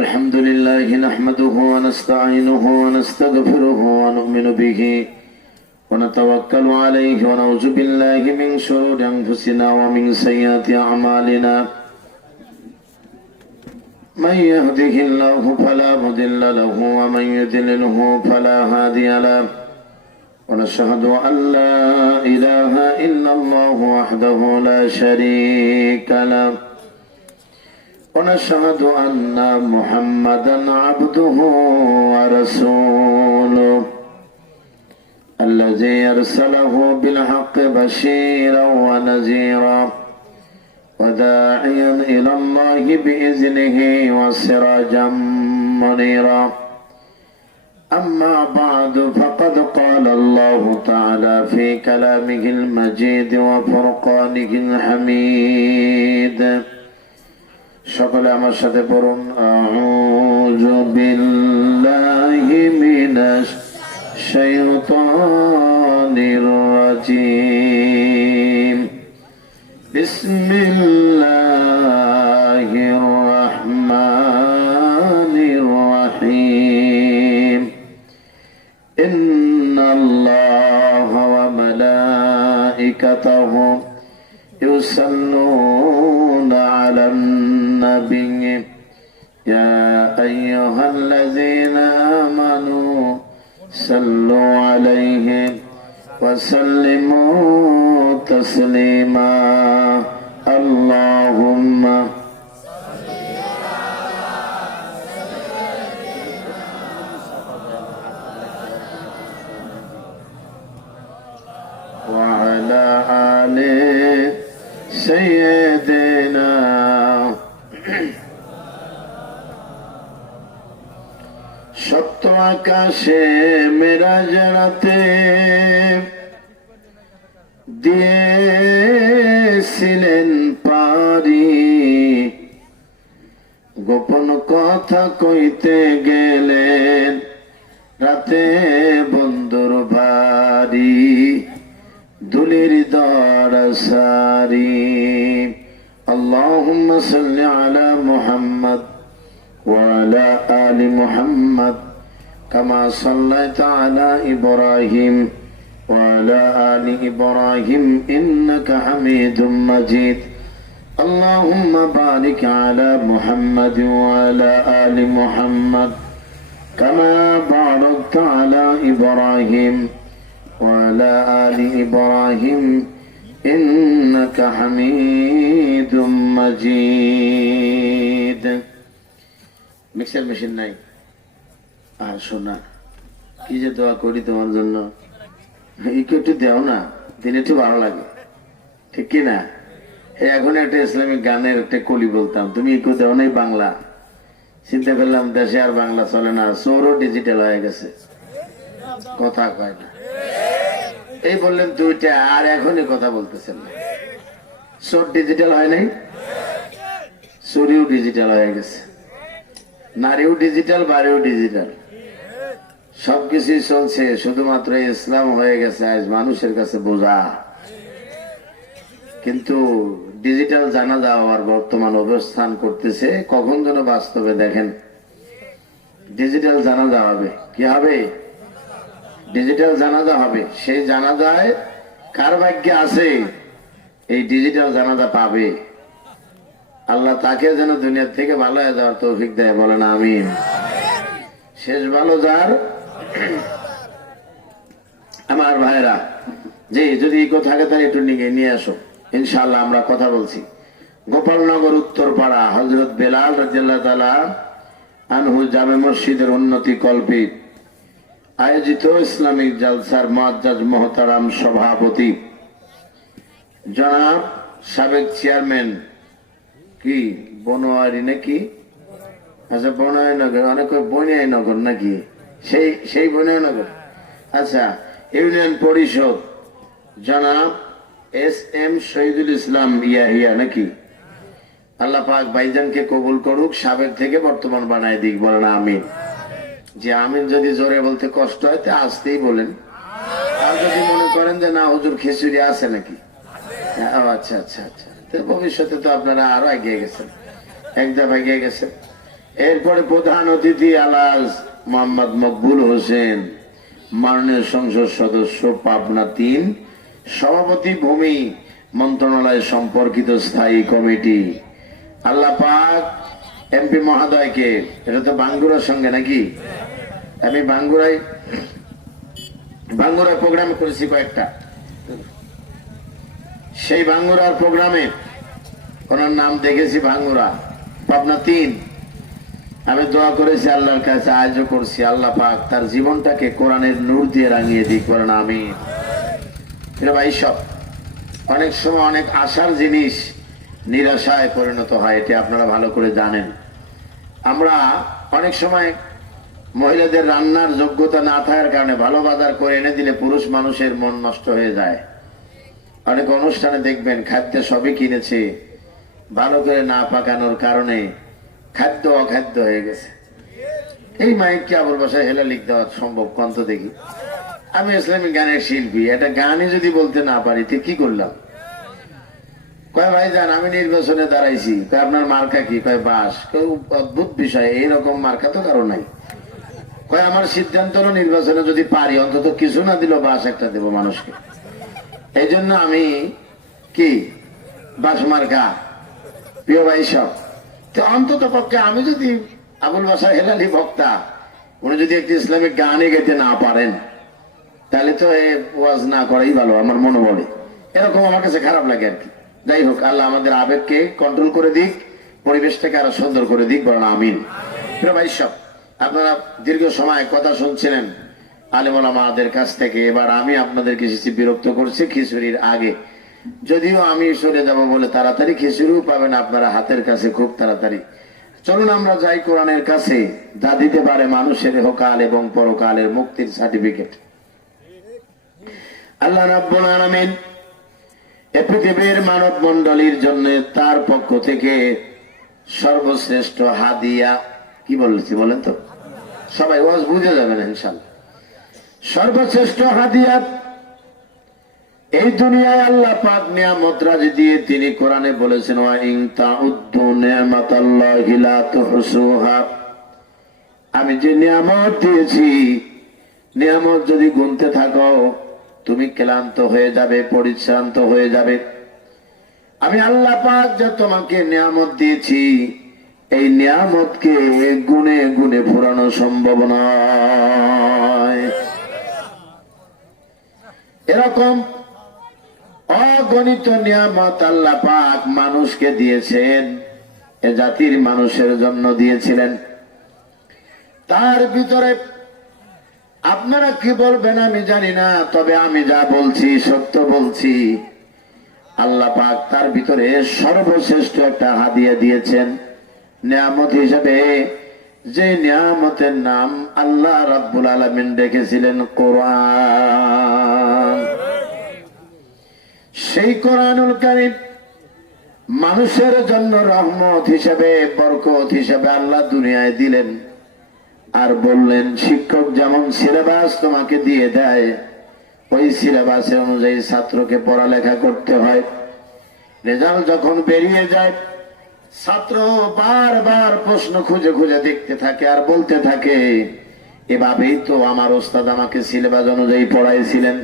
الحمد لله نحمده ونستعينه ونستغفره ونؤمن به ونتوكل عليه ونعوذ بالله من شرور أنفسنا ومن سيئات أعمالنا من يهده الله فلا مضل له ومن يضلله فلا هادي له ونشهد أن لا إله إلا الله وحده لا شريك له ونشهد أن محمدا عبده ورسوله الذي أرسله بالحق بشيرا ونذيرا وداعيا إلى الله بإذنه وسراجا منيرا أما بعد فقد قال الله تعالى في كلامه المجيد وفرقانه الحميد সকলে আমার সাথে পড়ুন আউযু বিল্লাহি মিনাশ শাইতানির রাজিম বিসমিল্লাহির রাহমানির রাহিম ইন্নাল্লাহা ওয়া মালাইকাতাহু ইউসাল্লুনা আলান النبي يا أيها الذين آمنوا صلوا عليه وسلموا تسليما اللهم وعلى آل سيدنا সত্য আকাশে মেরাজ রাতে দিয়েছিলেন পারি গোপন কথা কইতে গেলেন রাতে বন্ধুর ভারী দুলির দরসারি আল্লাহুম্মা সাল্লি আলা মুহাম্মদ وعلى آل محمد كما صليت على إبراهيم وعلى آل إبراهيم إنك حميد مجيد اللهم بارك على محمد وعلى آل محمد كما باركت على إبراهيم وعلى آل إبراهيم إنك حميد مجيد মিক্সার মেশিন নাই আর শোনা কি যে দোয়া করি তোমার জন্য একটু দেও না দিলে একটু ভালো লাগে ঠিক কি না এখন একটা ইসলামিক গানের একটা কলি বলতাম তুমি একটু দেও নাই বাংলা চিন্তা করলাম দেশে আর বাংলা চলে না সৌরও ডিজিটাল হয়ে গেছে কথা কয় না এই বললেন দুইটা আর এখনই কথা বলতেছেন না সৌর ডিজিটাল হয় নাই সৌরিও ডিজিটাল হয়ে গেছে নারীও ডিজিটাল বাড়িও ডিজিটাল সবকিছুই চলছে শুধুমাত্র ইসলাম হয়ে গেছে আজ মানুষের কাছে বোঝা কিন্তু ডিজিটাল জানা যাওয়ার বর্তমান অবস্থান করতেছে কখন যেন বাস্তবে দেখেন ডিজিটাল জানাজা হবে কি হবে ডিজিটাল জানাজা হবে সেই জানাজায় কার ভাগ্যে আছে এই ডিজিটাল জানাজা পাবে আল্লাহ তাকে যেন দুনিয়া থেকে ভালো হয়ে যাওয়ার তৌফিক দেয় বলেন আমিন শেষ ভালো যার আমার ভাইরা যে যদি ইকো থাকে তাহলে একটু নিয়ে আসো ইনশাআল্লাহ আমরা কথা বলছি গোপালনগর উত্তরপাড়া হযরত বেলাল রাদিয়াল্লাহু তাআলা আনহু জামে মসজিদের উন্নতি কল্পে আয়োজিত ইসলামিক জালসার মুআজ্জাজ মুহতারাম সভাপতি জনাব সাবেক চেয়ারম্যান কি বনোয়ারি নাকি আচ্ছা বনোয়ারিনগর অনেক বনিয়ানগর নাকি সেই বনিয়ানগর আচ্ছা ইউনিয়ন পরিষদ জনাব এস.এম. শহীদুল ইসলাম ইয়াহিয়া নাকি আল্লাহ পাক ভাইজানকে কবুল করুক সাবেক থেকে বর্তমান বানায় দিক বলেন আমিন যে আমিন যদি জোরে বলতে কষ্ট হয় তা আসতেই বলেন আর যদি মনে করেন যে না হুজুর খিচুড়ি আছে নাকি আচ্ছা আচ্ছা আচ্ছা ভবিষ্যতে তো আপনারা আরো এগিয়ে গেছেন, এক ধাপ এগিয়ে গেছেন। এরপরে প্রধান অতিথি আলাজ মোহাম্মদ মকবুল হোসেন, মাননীয় সংসদ সদস্য পাবনা ৩, সভাপতি ভূমি মন্ত্রণালয় সম্পর্কিত স্থায়ী কমিটি। আল্লাহ পাক এমপি মহোদয়কে, এটা তো বাঙ্গুরার সঙ্গে নাকি, আমি বাঙ্গুরায় প্রোগ্রাম করেছি কয়েকটা, সেই বাঙ্গুরার প্রোগ্রামে ওনার নাম দেখেছি ভাঙ্গুরা পাবনা ৩। আমি দোয়া করেছি আল্লাহর কাছে, আজও করছি, আল্লাহ পাক তার জীবনটাকে কোরআনের নূর দিয়ে রাঙিয়ে দিক, করেন আমিন। ভাই সব অনেক সময় অনেক আশার জিনিস নিরাশায় পরিণত হয়, এটি আপনারা ভালো করে জানেন। আমরা অনেক সময় মহিলাদের রান্নার যোগ্যতা না থাকার কারণে ভালো বাজার করে এনে দিলে পুরুষ মানুষের মন নষ্ট হয়ে যায়। অনেক অনুষ্ঠানে দেখবেন খাদ্য সবই কিনেছে, ভালো করে না পাকানোর কারণে খাদ্য অখাদ্য হয়ে গেছে। এই মাইক কি আবুল বাসায় হেলা লিখ দেওয়া সম্ভব? কন্ত দেখি, আমি ইসলামিক গানের শিল্পী, এটা গানই যদি বলতে না পারি তো কি করলাম? কয় ভাই যান আমি নির্বাচনে দাঁড়াইছি, কয় আপনার মার্কা কি? কয় বাস। অদ্ভুত বিষয়, এইরকম মার্কা তো কারো নাই। কয় আমার সিদ্ধান্ত হলো নির্বাচনে যদি পারি অন্তত কিছু না দিল বাস একটা দেব মানুষকে, এই জন্য আমি কি বাস মার্কা। প্রিয় ভাই সব, তো অন্তত পক্ষে আমি যদি আবুল বাসার হেলালি বক্তা, উনি যদি একটি ইসলামিক গানই গাইতে না পারেন তাহলে তো ওয়াজ না করাই ভালো, আমার মনে বলে। এরকম আমার কাছে খারাপ লাগে আর কি। যাই হোক, আল্লাহ আমাদের আবেগকে কন্ট্রোল করে দিক, পরিবেশটাকে আরো সুন্দর করে দিক, বলেন আমিন। প্রিয় ভাই সব, আপনারা দীর্ঘ সময় কথা শুনছিলেন আলেম ওলামাদের কাছ থেকে। এবার আমি আপনাদেরকে বিরক্ত করছি খিচুড়ির আগে, যদিও আমি সরে যাব বলে তাড়াতাড়ি খিচুড়িও পাবেন আপনারা হাতের কাছে খুব তাড়াতাড়ি। চলুন আমরা যাই কোরআনের কাছে, যা দিতে পারে মানুষের ইহকাল এবং পরকালের মুক্তির সার্টিফিকেট। আল্লাহ রাব্বুল আলামিন এই পৃথিবীর মানব মণ্ডলীর জন্য তার পক্ষ থেকে সর্বশ্রেষ্ঠ হাদিয়া, কি বলেছি বলেন তো? সবাই ওয়াজ বুঝে যাবেন ইনশাআল্লাহ। সর্বশ্রেষ্ঠ হাদিয়া এই দুনিয়ায় আল্লাহ পাক নিয়ামত রাজি দিয়ে তিনি কোরআনে বলেছেন, ওয়া ইন তাউদ্দু নি'মাতাল্লাহি লা তুহসুহা। আমি যে নিয়ামত দিয়েছি, নিয়ামত যদি গুনতে থাকো তুমি ক্লান্ত হয়ে যাবে, পরিশ্রান্ত হয়ে যাবে। আমি আল্লাহ পাক যে তোমাকে নিয়ামত দিয়েছি, এই নিয়ামতকে গুনে গুনে ফুরানো সম্ভব নয়। এরকম অগণিত নিয়ামত আল্লাহ পাক মানুষকে দিয়েছেন, এ জাতির মানুষের জন্য দিয়েছিলেন। তার ভিতরে আপনারা কি বলবেন আমি জানি না, তবে আমি যা বলছি সত্য বলছি। আল্লাহ পাক তার ভিতরে সর্বশ্রেষ্ঠ একটা হাদিয়া দিয়েছেন নিয়ামত হিসেবে, যে নিয়ামতের নাম আল্লাহ রাব্বুল আলামিন রেখেছিলেন কোরআন। সেই কোরআনুল কারীম মানুষের জন্য রহমত হিসেবে, বরকত হিসেবে আল্লাহ দুনিয়ায় দিলেন। আর বললেন, শিক্ষক যেমন সিলেবাস তোমাকে দিয়ে দেয়, ওই সিলেবাসের অনুযায়ী ছাত্রকে পড়ালেখা করতে হয়। রেজাল্ট যখন বেরিয়ে যায়, ছাত্র বারবার প্রশ্ন খুঁজে খুঁজে দেখতে থাকে আর বলতে থাকে, এভাবেই তো আমার ওস্তাদ আমাকে সিলেবাস অনুযায়ী পড়াইছিলেন।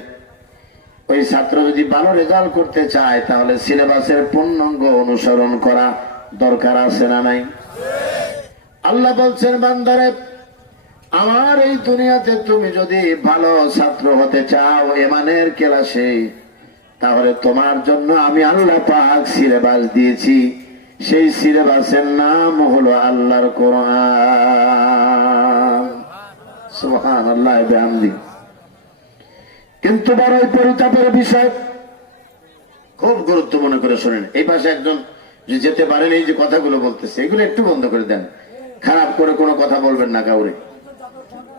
ওই ছাত্র যদি ভালো রেজাল্ট করতে চায় তাহলে সিলেবাসের পূর্ণাঙ্গ অনুসরণ করা দরকার আছে না নাই? আল্লাহ বলছেন, বান্দারে আমার এই দুনিয়াতে তুমি যদি ভালো ছাত্র হতে চাও ইমানের ক্লাসে, তাহলে তোমার জন্য আমি আল্লাহ পাক সিলেবাস দিয়েছি। সেই সিলেবাসের নাম হলো আল্লাহর কোরআন। সুবহানাল্লাহ ওয়া বিহামদিহি। কিন্তু বড়ই পরিতাপের বিষয়, খুব গুরুত্ব মনে করে শোনেন। এই পাশে একজন যে যেতে পারেন, এই যে কথাগুলো বলতেছে এগুলো একটু বন্ধ করে দেন, খারাপ করে কোনো কথা বলবেন না কাউরে।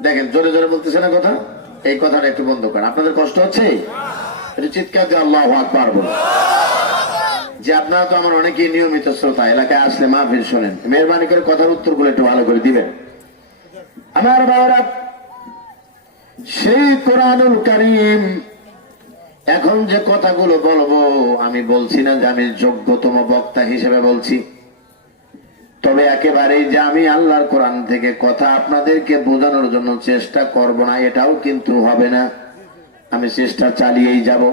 দেখেন জোরে জোরে বলতেছে না কথা, এই কথাটা একটু বন্ধ করেন। আপনাদের কষ্ট হচ্ছে, একটু চিৎকার দিয়ে আল্লাহু আকবার বলুন। যে আপনারা তো আমার অনেকেই নিয়মিত শ্রোতা, এলাকায় আসলে মাহফিল শোনেন, মেহরবানি করে কথার উত্তরগুলো একটু ভালো করে দিবেন। আমার ভাইরা, সেই কোরআনুল কারীম, এখন যে কথাগুলো বলবো আমি বলছি না যে আমি যোগ্যতম বক্তা হিসেবে বলছি, তবে একেবারেই যে আমি আল্লাহর কোরআন থেকে কথা আপনাদেরকে বোঝানোর জন্য চেষ্টা করব না, এটাও কিন্তু হবে না। আমি চেষ্টা চালিয়েই যাব।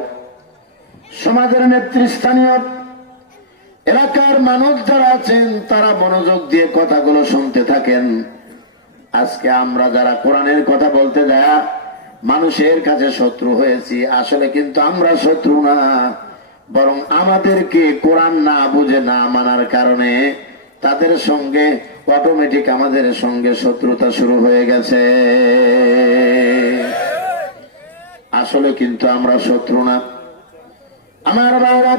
সমাজের নেতৃস্থানীয় এলাকার মানুষ যারা আছেন তারা মনোযোগ দিয়ে কথাগুলো শুনতে থাকেন। আজকে আমরা যারা কোরআনের কথা বলতে যায় মানুষের কাছে শত্রু হয়েছি, আসলে কিন্তু আমরা শত্রু না, বরং আমাদেরকে কোরআন না বুঝে না মানার কারণে তাদের সঙ্গে অটোমেটিক আমাদের সঙ্গে শত্রুতা শুরু হয়ে গেছে। আসলে কিন্তু আমরা শত্রু না। আমার ভাইরা,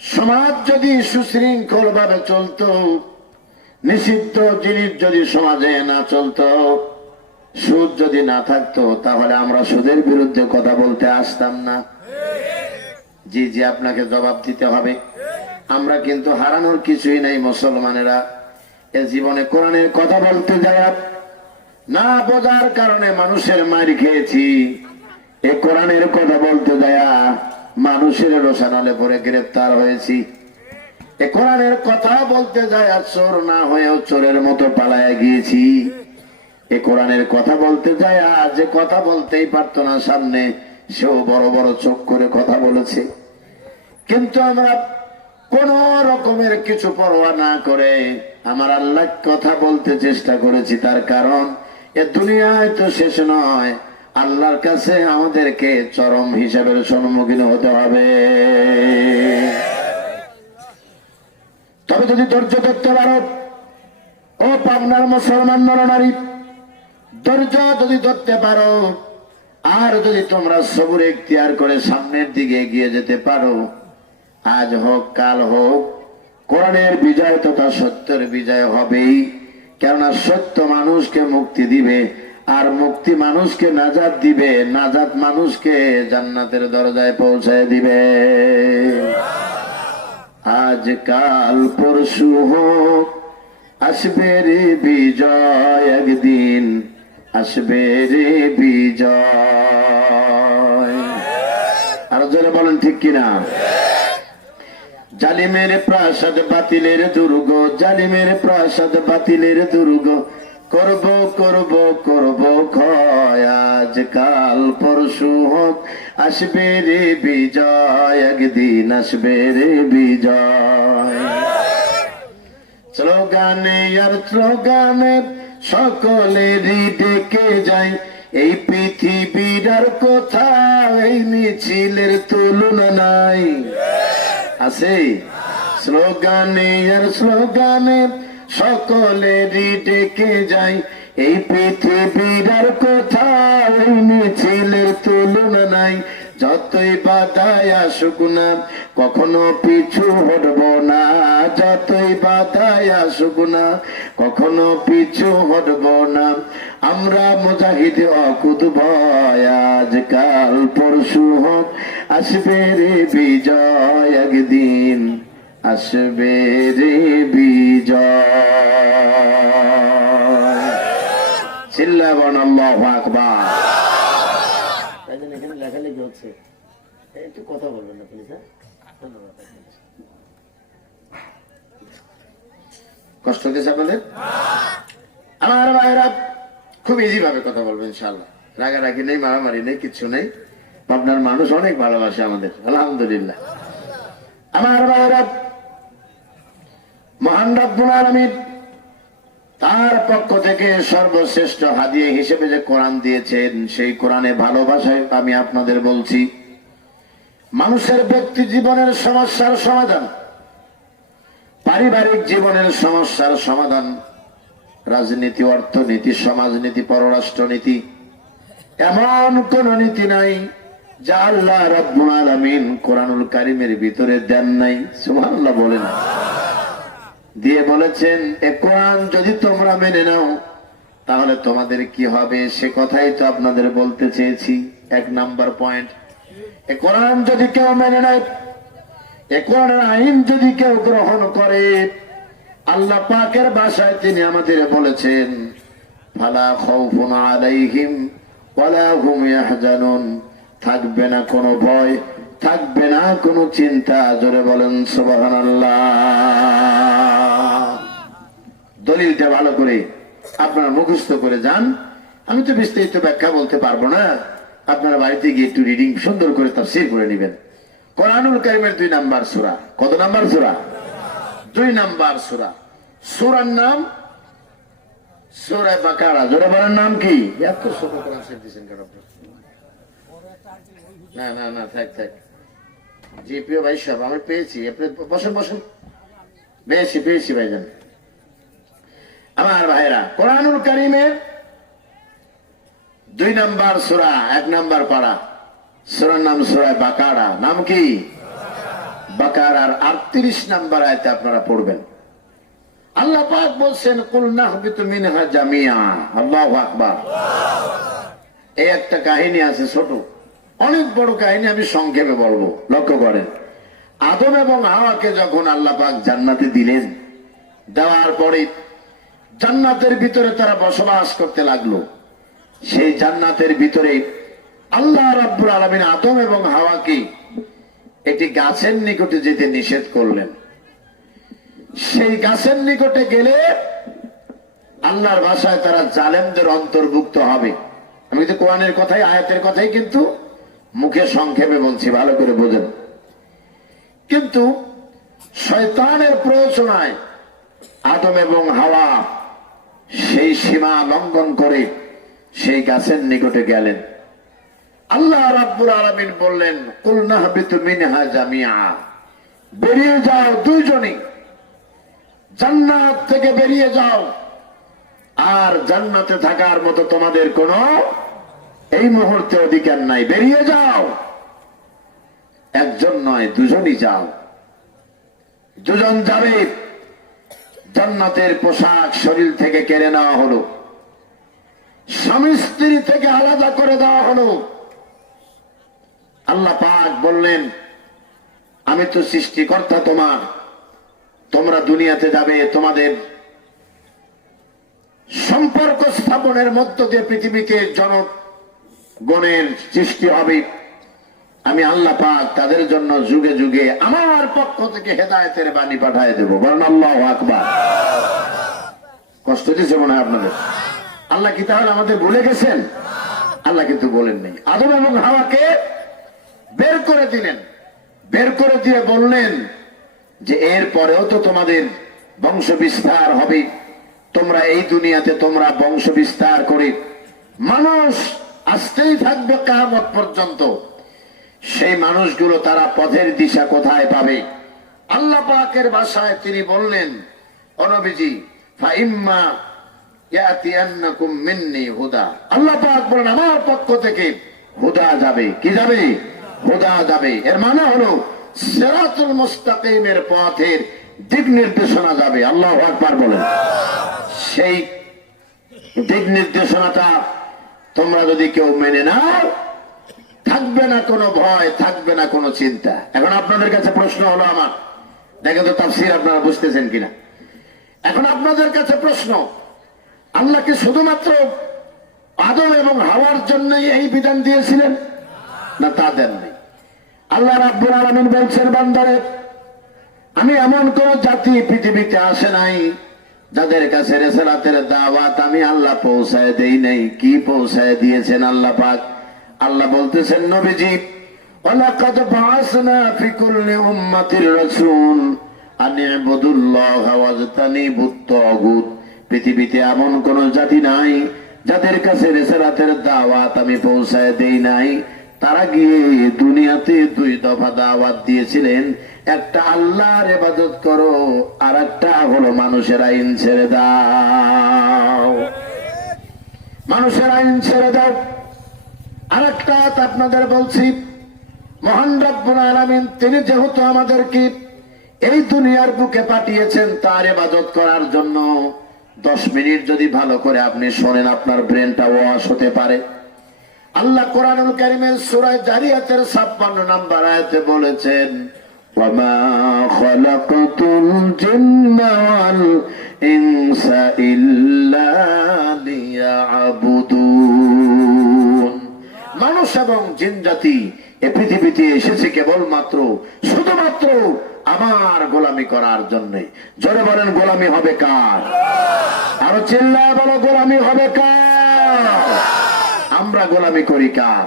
সমাজ যদি সুশৃঙ্খল ভাবে চলতো, নিষিদ্ধ জিনিস যদি সমাজে না চলতো, সুদ যদি না থাকতো, তাহলে আমরা সুদের বিরুদ্ধে কথা বলতে আসতাম না। জি জি, আপনাকে জবাব দিতে হবে। আমরা কিন্তু হারানোর কিছুই নাই মুসলমানেরা। এ জীবনে কোরআনের কথা বলতে যায় না বোঝার কারণে মানুষের মার খেয়েছি। এ কোরআনের কথা বলতে যায় মানুষের রোশানলে পরে গ্রেফতার হয়েছি। এ কোরআনের কথা বলতে যায় চোর না হয়েও চোরের মতো পালায়া গিয়েছি। এ কোরআনের কথা বলতে যায় যে কথা বলতেই পারতো না সামনে, সেও বড় বড় চোখ করে কথা বলেছে। কিন্তু আমরা কোন রকমের কিছু পরোয়া না করে আমার আল্লাহ কথা বলতে চেষ্টা করেছি। তার কারণ এ দুনিয়ায় তো শেষ নয়, আল্লাহর কাছে আমাদেরকে চরম হিসাবের সম্মুখীন হতে হবে। তবে যদি ধৈর্য ধরতে পারো ও পাবনার মুসলমান নরনারী, ধৈর্য যদি ধরতে পারো, আর যদি তোমরা সবুর ইখতিয়ার করে সামনের দিকে এগিয়ে যেতে পারো, আজ হোক কাল হোক কোরআনের বিজয় তথা সত্যের বিজয় হবেই। কেননা সত্য মানুষকে মুক্তি দিবে, আর মুক্তি মানুষকে নাজাত দিবে, নাজাত মানুষকে জান্নাতের দরজায় পৌঁছায় দিবে। আজ কাল পরশু হোক আসবে রে বিজয়, একদিন আসবে রে বিজয়। আরো জোরে বলেন ঠিক কিনা? জালিমের প্রাসাদ বাতিলের দুর্গ, জালিমের প্রাসাদ বাতিলের দুর্গ, করব করব করব ক্ষয়। আজ কাল পরশু হোক আসবে রে বিজয়, একদিন আসবে রে বিজয়। স্লোগানে আর স্লোগানে সকলেরই ডেকে যায়, এই পৃথিবীর আর কোথাও এই মিছিলের তুলনা নাই। আছে স্লোগানে আর স্লোগানে সকলেরই ডেকে যায়, এই পৃথিবীর আর কোথাও এই মিছিলের তুলনা নাই। যতই বাধায় আসুক না কখনো পিছু হটব না, যতই বাধায় আসুক না কখনো পিছু হটব না। আমরা মুজাহিদ অকুত ভয়, আজ কাল পরশু হোক আসবে রে বিজয়, একদিন আসবে রে বিজয়। চিল্লাবেন আল্লাহু আকবার। এখানে লেখালেখি হচ্ছে, একটু কথা বলবেন না প্লিজ। কষ্ট হতেছে আপনাদের? আমার ভাইরা খুব ইজি ভাবে কথা বলবেন ইনশাআল্লাহ, রাগারাগি নেই, মারামারি নেই, কিচ্ছু নেই। আপনার মানুষ অনেক ভালোবাসে আমাদের, আলহামদুলিল্লাহ। আমার ভাইরা, মহান রব্বুল আলামিন তার পক্ষ থেকে সর্বশ্রেষ্ঠ হাদিয়া হিসেবে যে কোরআন দিয়েছেন, সেই কোরআনে ভালোবাসায় আমি আপনাদের বলছি, মানুষের ব্যক্তি জীবনের সমস্যার সমাধান, পারিবারিক জীবনের সমস্যার সমাধান, রাজনীতি, অর্থনীতি, সমাজনীতি, পররাষ্ট্রনীতি, এমন কোন নীতি নাই যা আল্লাহ রাব্বুল আলামিন কোরআনুল কারীমের ভিতরে দেন নাই। সুবহানাল্লাহ বলেন। দিয়ে বলেছেন এ কোরআন যদি তোমরা মেনে নাও তাহলে তোমাদের কি হবে, সে কথাই তো আপনাদের বলতে চেয়েছি। 1 নাম্বার পয়েন্ট, এ কোরআন যদি কেউ মেনে নেয়, এ কোরআনের আইন যদি কেউ গ্রহণ করে, আল্লাহ পাকের ভাষায় তিনি আমাদের বলেছেন ফালা খাউফুন আলাইহিম ওয়ালা হুম ইয়াহজানুন, থাকবে না কোনো ভয়, থাকবে না কোনো চিন্তা। জোরে বলেন সুবহানাল্লাহ। দলিলটা ভালো করে আপনারা মুখস্থ করে যান। আমি তো বিস্তারিত ব্যাখ্যা বলতে পারবো না, আপনারা বাড়িতে গিয়ে একটু রিডিং সুন্দর করে তাফসীর করে নেবেন। কোরআনুল কারীমের 2 নাম্বার সূরা। কত নাম্বার সূরা? 2 নাম্বার সূরা। সূরার নাম সূরা বাকারা। জোরে বলেন নাম কি? এত ছোট কোরআন শরীফ দিবেন কেন আপনারা? না না না, থাক থাক। জি প্রিয় ভাই সাহেব, আমি পেয়েছি, আপনি বসেন বসেন। পেয়েছি ভাইজান। আমার ভাইরা, কোরআনুল কারীমের 2 নাম্বার সূরা, 1 নাম্বার পারা। সূরার নাম সূরা বাকারা। নাম কি? বাকারার 38 নাম্বার আয়াতে আপনারা পড়বেন। আল্লাহ পাক বলছেন, কুল নাহবিতু মিনহা জামিয়া। আল্লাহু আকবার। এই একটা কাহিনী আছে ছোট, অনেক বড় কাহিনী, আমি সংক্ষেপে বলবো। লক্ষ্য করেন, আদম এবং হাওয়াকে যখন আল্লাহ পাক জান্নাতে দিলেন, দেওয়ার পরে জান্নাতের ভিতরে তারা বসবাস করতে লাগলো। সেই জান্নাতের ভিতরে আল্লাহ রাব্বুল আলামিন আদম এবং হাওয়াকে একটি গাছের নিকটে যেতে নিষেধ করলেন। সেই গাছের নিকটে গেলে আল্লাহর ভাষায় তারা জালেমদের অন্তর্ভুক্ত হবে। আমি কিন্তু কোরআনের কথাই, আয়াতের কথাই কিন্তু মুখে সংক্ষেপে বলছি, ভালো করে বোঝেন। কিন্তু শয়তানের প্ররোচনায় আদম এবং হাওয়া সেই সীমা লঙ্ঘন করে সেই গাছের নিকটে গেলেন। আল্লাহ রাব্বুল আলামিন বললেন, কুল নাহবিতু মিনহা জামিআ। বেরিয়ে যাও দুইজনই, জান্নাত থেকে বেরিয়ে যাও। আর জান্নাতে থাকার মতো তোমাদের কোনো এই মুহূর্তে অধিকার নাই, বেরিয়ে যাও। একজন নয়, দুজনই যাও। দুজন যাবে। জান্নাতের পোশাক শরীর থেকে কেড়ে নেওয়া হলো, স্বামী স্ত্রী থেকে আলাদা করে দেওয়া হলো। আল্লাহ পাক বললেন, আমি তো সৃষ্টিকর্তা তোমার, তোমরা দুনিয়াতে যাবে, তোমাদের সম্পর্ক স্থাপনের মধ্য দিয়ে পৃথিবীতে জনগণের সৃষ্টি হবে। আমি আল্লাহ পাক তাদের জন্য যুগে যুগে আমার পক্ষ থেকে হেদায়েতের বাণী পাঠিয়ে দেব। বলেন আল্লাহু আকবার। কষ্ট দিয়েছে মনে হয় আপনাদের? আল্লাহ কি তাহলে আমাদের ভুলে গেছেন? আল্লাহ কিন্তু বলেন নাই। আদম এবং হাওয়াকে বের করে দিলেন। বের করে দিয়ে বললেন যে এর পরেও তো তোমাদের বংশ বিস্তার হবে, তোমরা এই দুনিয়াতে তোমরা বংশ বিস্তার করে মানুষ আসতেই থাকবে কিয়ামত পর্যন্ত। সেই মানুষগুলো তারা পথের দিশা কোথায় পাবে? আল্লাহ পাকের ভাষায় তিনি বললেন, ও নবীজি, ফাইম্মা ইয়াতিয়ান্নাকুম মিন্নি হুদা। আল্লাহ পাক বলেন, আমার পক্ষ থেকে হুদা যাবে। কি যাবে? হুদা যাবে। এর মানে হলো সিরাতুল মুস্তাকিমের পথের দিক নির্দেশনা যাবে। আল্লাহু আকবার বলেন। সেই দিক নির্দেশনাটা তোমরা যদি কেউ মেনে নাও, থাকবে না কোনো ভয়, থাকবে না কোনো চিন্তা। এখন আপনাদের কাছে প্রশ্ন হলো আমার, দেখেন তো তাফসীর আপনারা বুঝতেছেন কিনা। এখন আপনাদের কাছে প্রশ্ন, আল্লাহ কি শুধুমাত্র আদম এবং হাওয়ার জন্যই এই বিধান দিয়েছিলেন? না, তা দেননি। আল্লাহ রাব্বুল আলামিন বলছেন, বান্দারে, আমি এমন কোন জাতি পৃথিবীতে আসে নাই যাদের কাছে রিসালাতের দাওয়াত আমি আল্লাহ পৌঁছায় দেই নাই। কি পৌঁছায় দিয়েছেন আল্লাহ পাক? আল্লাহ বলতেছেন, নবীজি, ওয়ালাকাদ বাআসনা ফি কুল্লি উম্মাতির রাসূল আন ইবুদুল্লাহ ওয়াজতানিবুত তাগুত। পৃথিবীতে এমন কোন জাতি নাই যাদের কাছে রিসালাতের দাওয়াত আমি পৌঁছায় দেই নাই। তারা গিয়ে দুনিয়াতে 2 দফা দাওয়াত দিয়েছিলেন, একটা আল্লাহর ইবাদত করো, আর একটা হলো মানুষের আইন ছেড়ে দাও। মানুষের আইন ছেড়ে দাও। আরেকটা আপনাদের বলছি, মহান রব্বুল আলামিন তিনি যেহেতু আমাদেরকে এই দুনিয়ার বুকে পাঠিয়েছেন তার ইবাদত করার জন্য, 10 মিনিট যদি ভালো করে আপনি শোনেন, আপনার ব্রেনটা ওয়াশ হতে পারে। আল্লাহ কোরআনুল কারীমের সূরা জারিয়াতের 56 নম্বর আয়াতে বলেছেন, ওয়ামা খালাকাতুল জিন্না ওয়াল ইনসা ইল্লা লিয়াবুদুন। মানুষ এবং জিন জাতি এ পৃথিবীতে এসেছে কেবলমাত্র শুধুমাত্র আমার গোলামি করার জন্য। জোরে বলেন গোলামি হবে কার? আরো চিল্লায় বলো গোলামি হবে কার? আমরা গোলামি করি কার?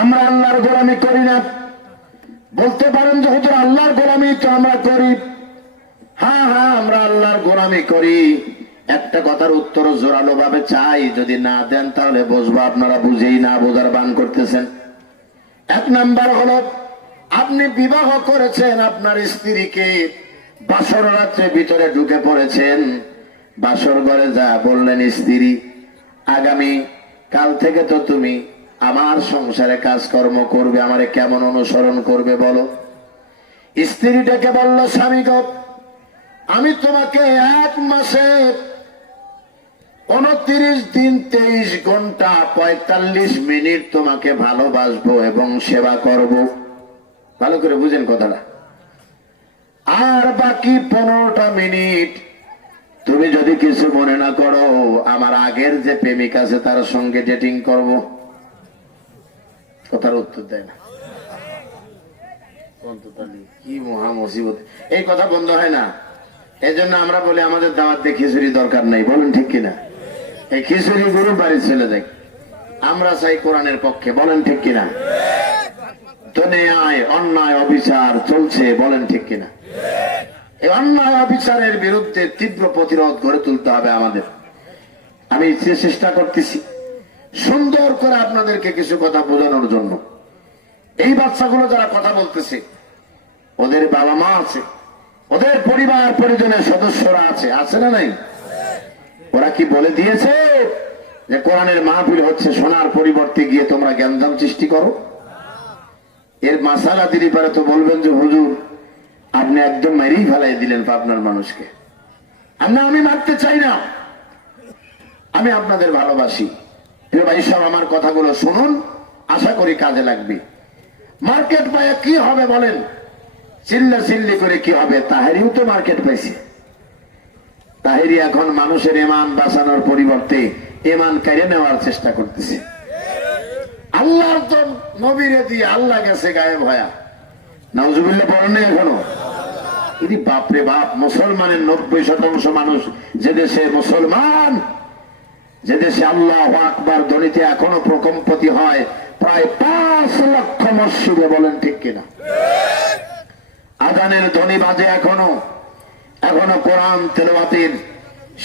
আমরা আল্লাহর গোলামি করি না। বলতে পারেন যে হুজুর আল্লাহর গোলামি তো আমরা করি। হ্যাঁ হ্যাঁ, আমরা আল্লাহর গোলামি করি। একটা কথার উত্তর জোরালো ভাবে চাই, যদি না দেন তাহলে বুঝবো আপনারা বুঝেই না বোঝার বান করতেছেন। এক নাম্বার হলো, আপনি বিবাহ করেছেন আপনার স্ত্রীকে, বাসর রাত্রে ভিতরে ঢুকে পড়েছেন, বাসর ঘরে যা বললেন, স্ত্রী আগামী কাল থেকে তো তুমি আমার সংসারে কাজকর্ম করবে, আমারে কেমন অনুসরণ করবে বলো। স্ত্রীটাকে বলল, স্বামী গো, আমি তোমাকে 1 মাসে 29 দিন 23 ঘন্টা 45 মিনিট তোমাকে ভালোবাসবো এবং সেবা করব। ভালো করে বুঝেন কথাটা। আর বাকি 15টা মিনিট তুমি যদি কিছু মনে না করো, আমার আগের যে প্রেমিক আছে তার সঙ্গে ডেটিং করব। কথার উত্তর দেয় না। কি মহা মুসিবত! এই কথা বন্ধ হয় না। এই জন্য আমরা বলি আমাদের দাওয়াতে খিচুড়ি দরকার নাই, বলেন ঠিক কিনা? এই খিচুড়ি গুরু বাড়ি চলে যায়। আমরা চাই কোরআনের পক্ষে, বলেন ঠিক কিনা? দুনিয়ায় অন্যায় অবিচার চলছে, বলেন ঠিক কিনা? এই অন্যায় অবিচারের বিরুদ্ধে তীব্র প্রতিরোধ গড়ে তুলতে হবে আমাদের। আমি চেষ্টা করতেছি সুন্দর করে আপনাদেরকে কিছু কথা বোঝানোর জন্য। এই বাচ্চাগুলো যারা কথা বলতেছে, ওদের বাবা মা আছে, ওদের পরিবার পরিজনের সদস্যরা আছে, আছে না নাই? ওরা কি বলে দিয়েছে যে কোরআনের মাহফিল হচ্ছে, শোনার পরিবর্তে গিয়ে তোমরা জ্ঞানদান সৃষ্টি করো? এর মাসালা দিতে পারে তো বলবেন যে হুজুর আপনি একদম মেরেই ফেলাই দিলেন আপনার মানুষকে। আমি মারতে চাই না, আমি আপনাদের ভালোবাসি। ভাই সব আমার কথাগুলো শুনুন, আশা করি কাজে লাগবে। মার্কেট পায় কি হবে বলেন? চিল্লা চিল্লি করে কি হবে? তাহেরিও তো মার্কেট পাইছে। তাহেরি এখন মানুষের ইমান বাঁচানোর পরিবর্তে ইমান কেড়ে নেওয়ার চেষ্টা করতেছে। আল্লাহর তো নবীরে দিয়ে আল্লাহ গেছে গায়েব হয়া। নাউজুবিল্লাহ পড়েন না এখনো? ইনি বাপরে বাপ, মুসলমানের 90% মানুষ যে দেশে মুসলমান, যে দেশে আল্লাহু আকবার ধ্বনিতে এখনো প্রকম্পতি হয় প্রায় 5 লক্ষ মসজিদে, বলেন ঠিক কিনা? আজানের ধ্বনি বাজে এখনো, এখনো কোরআন তেলাওয়াতের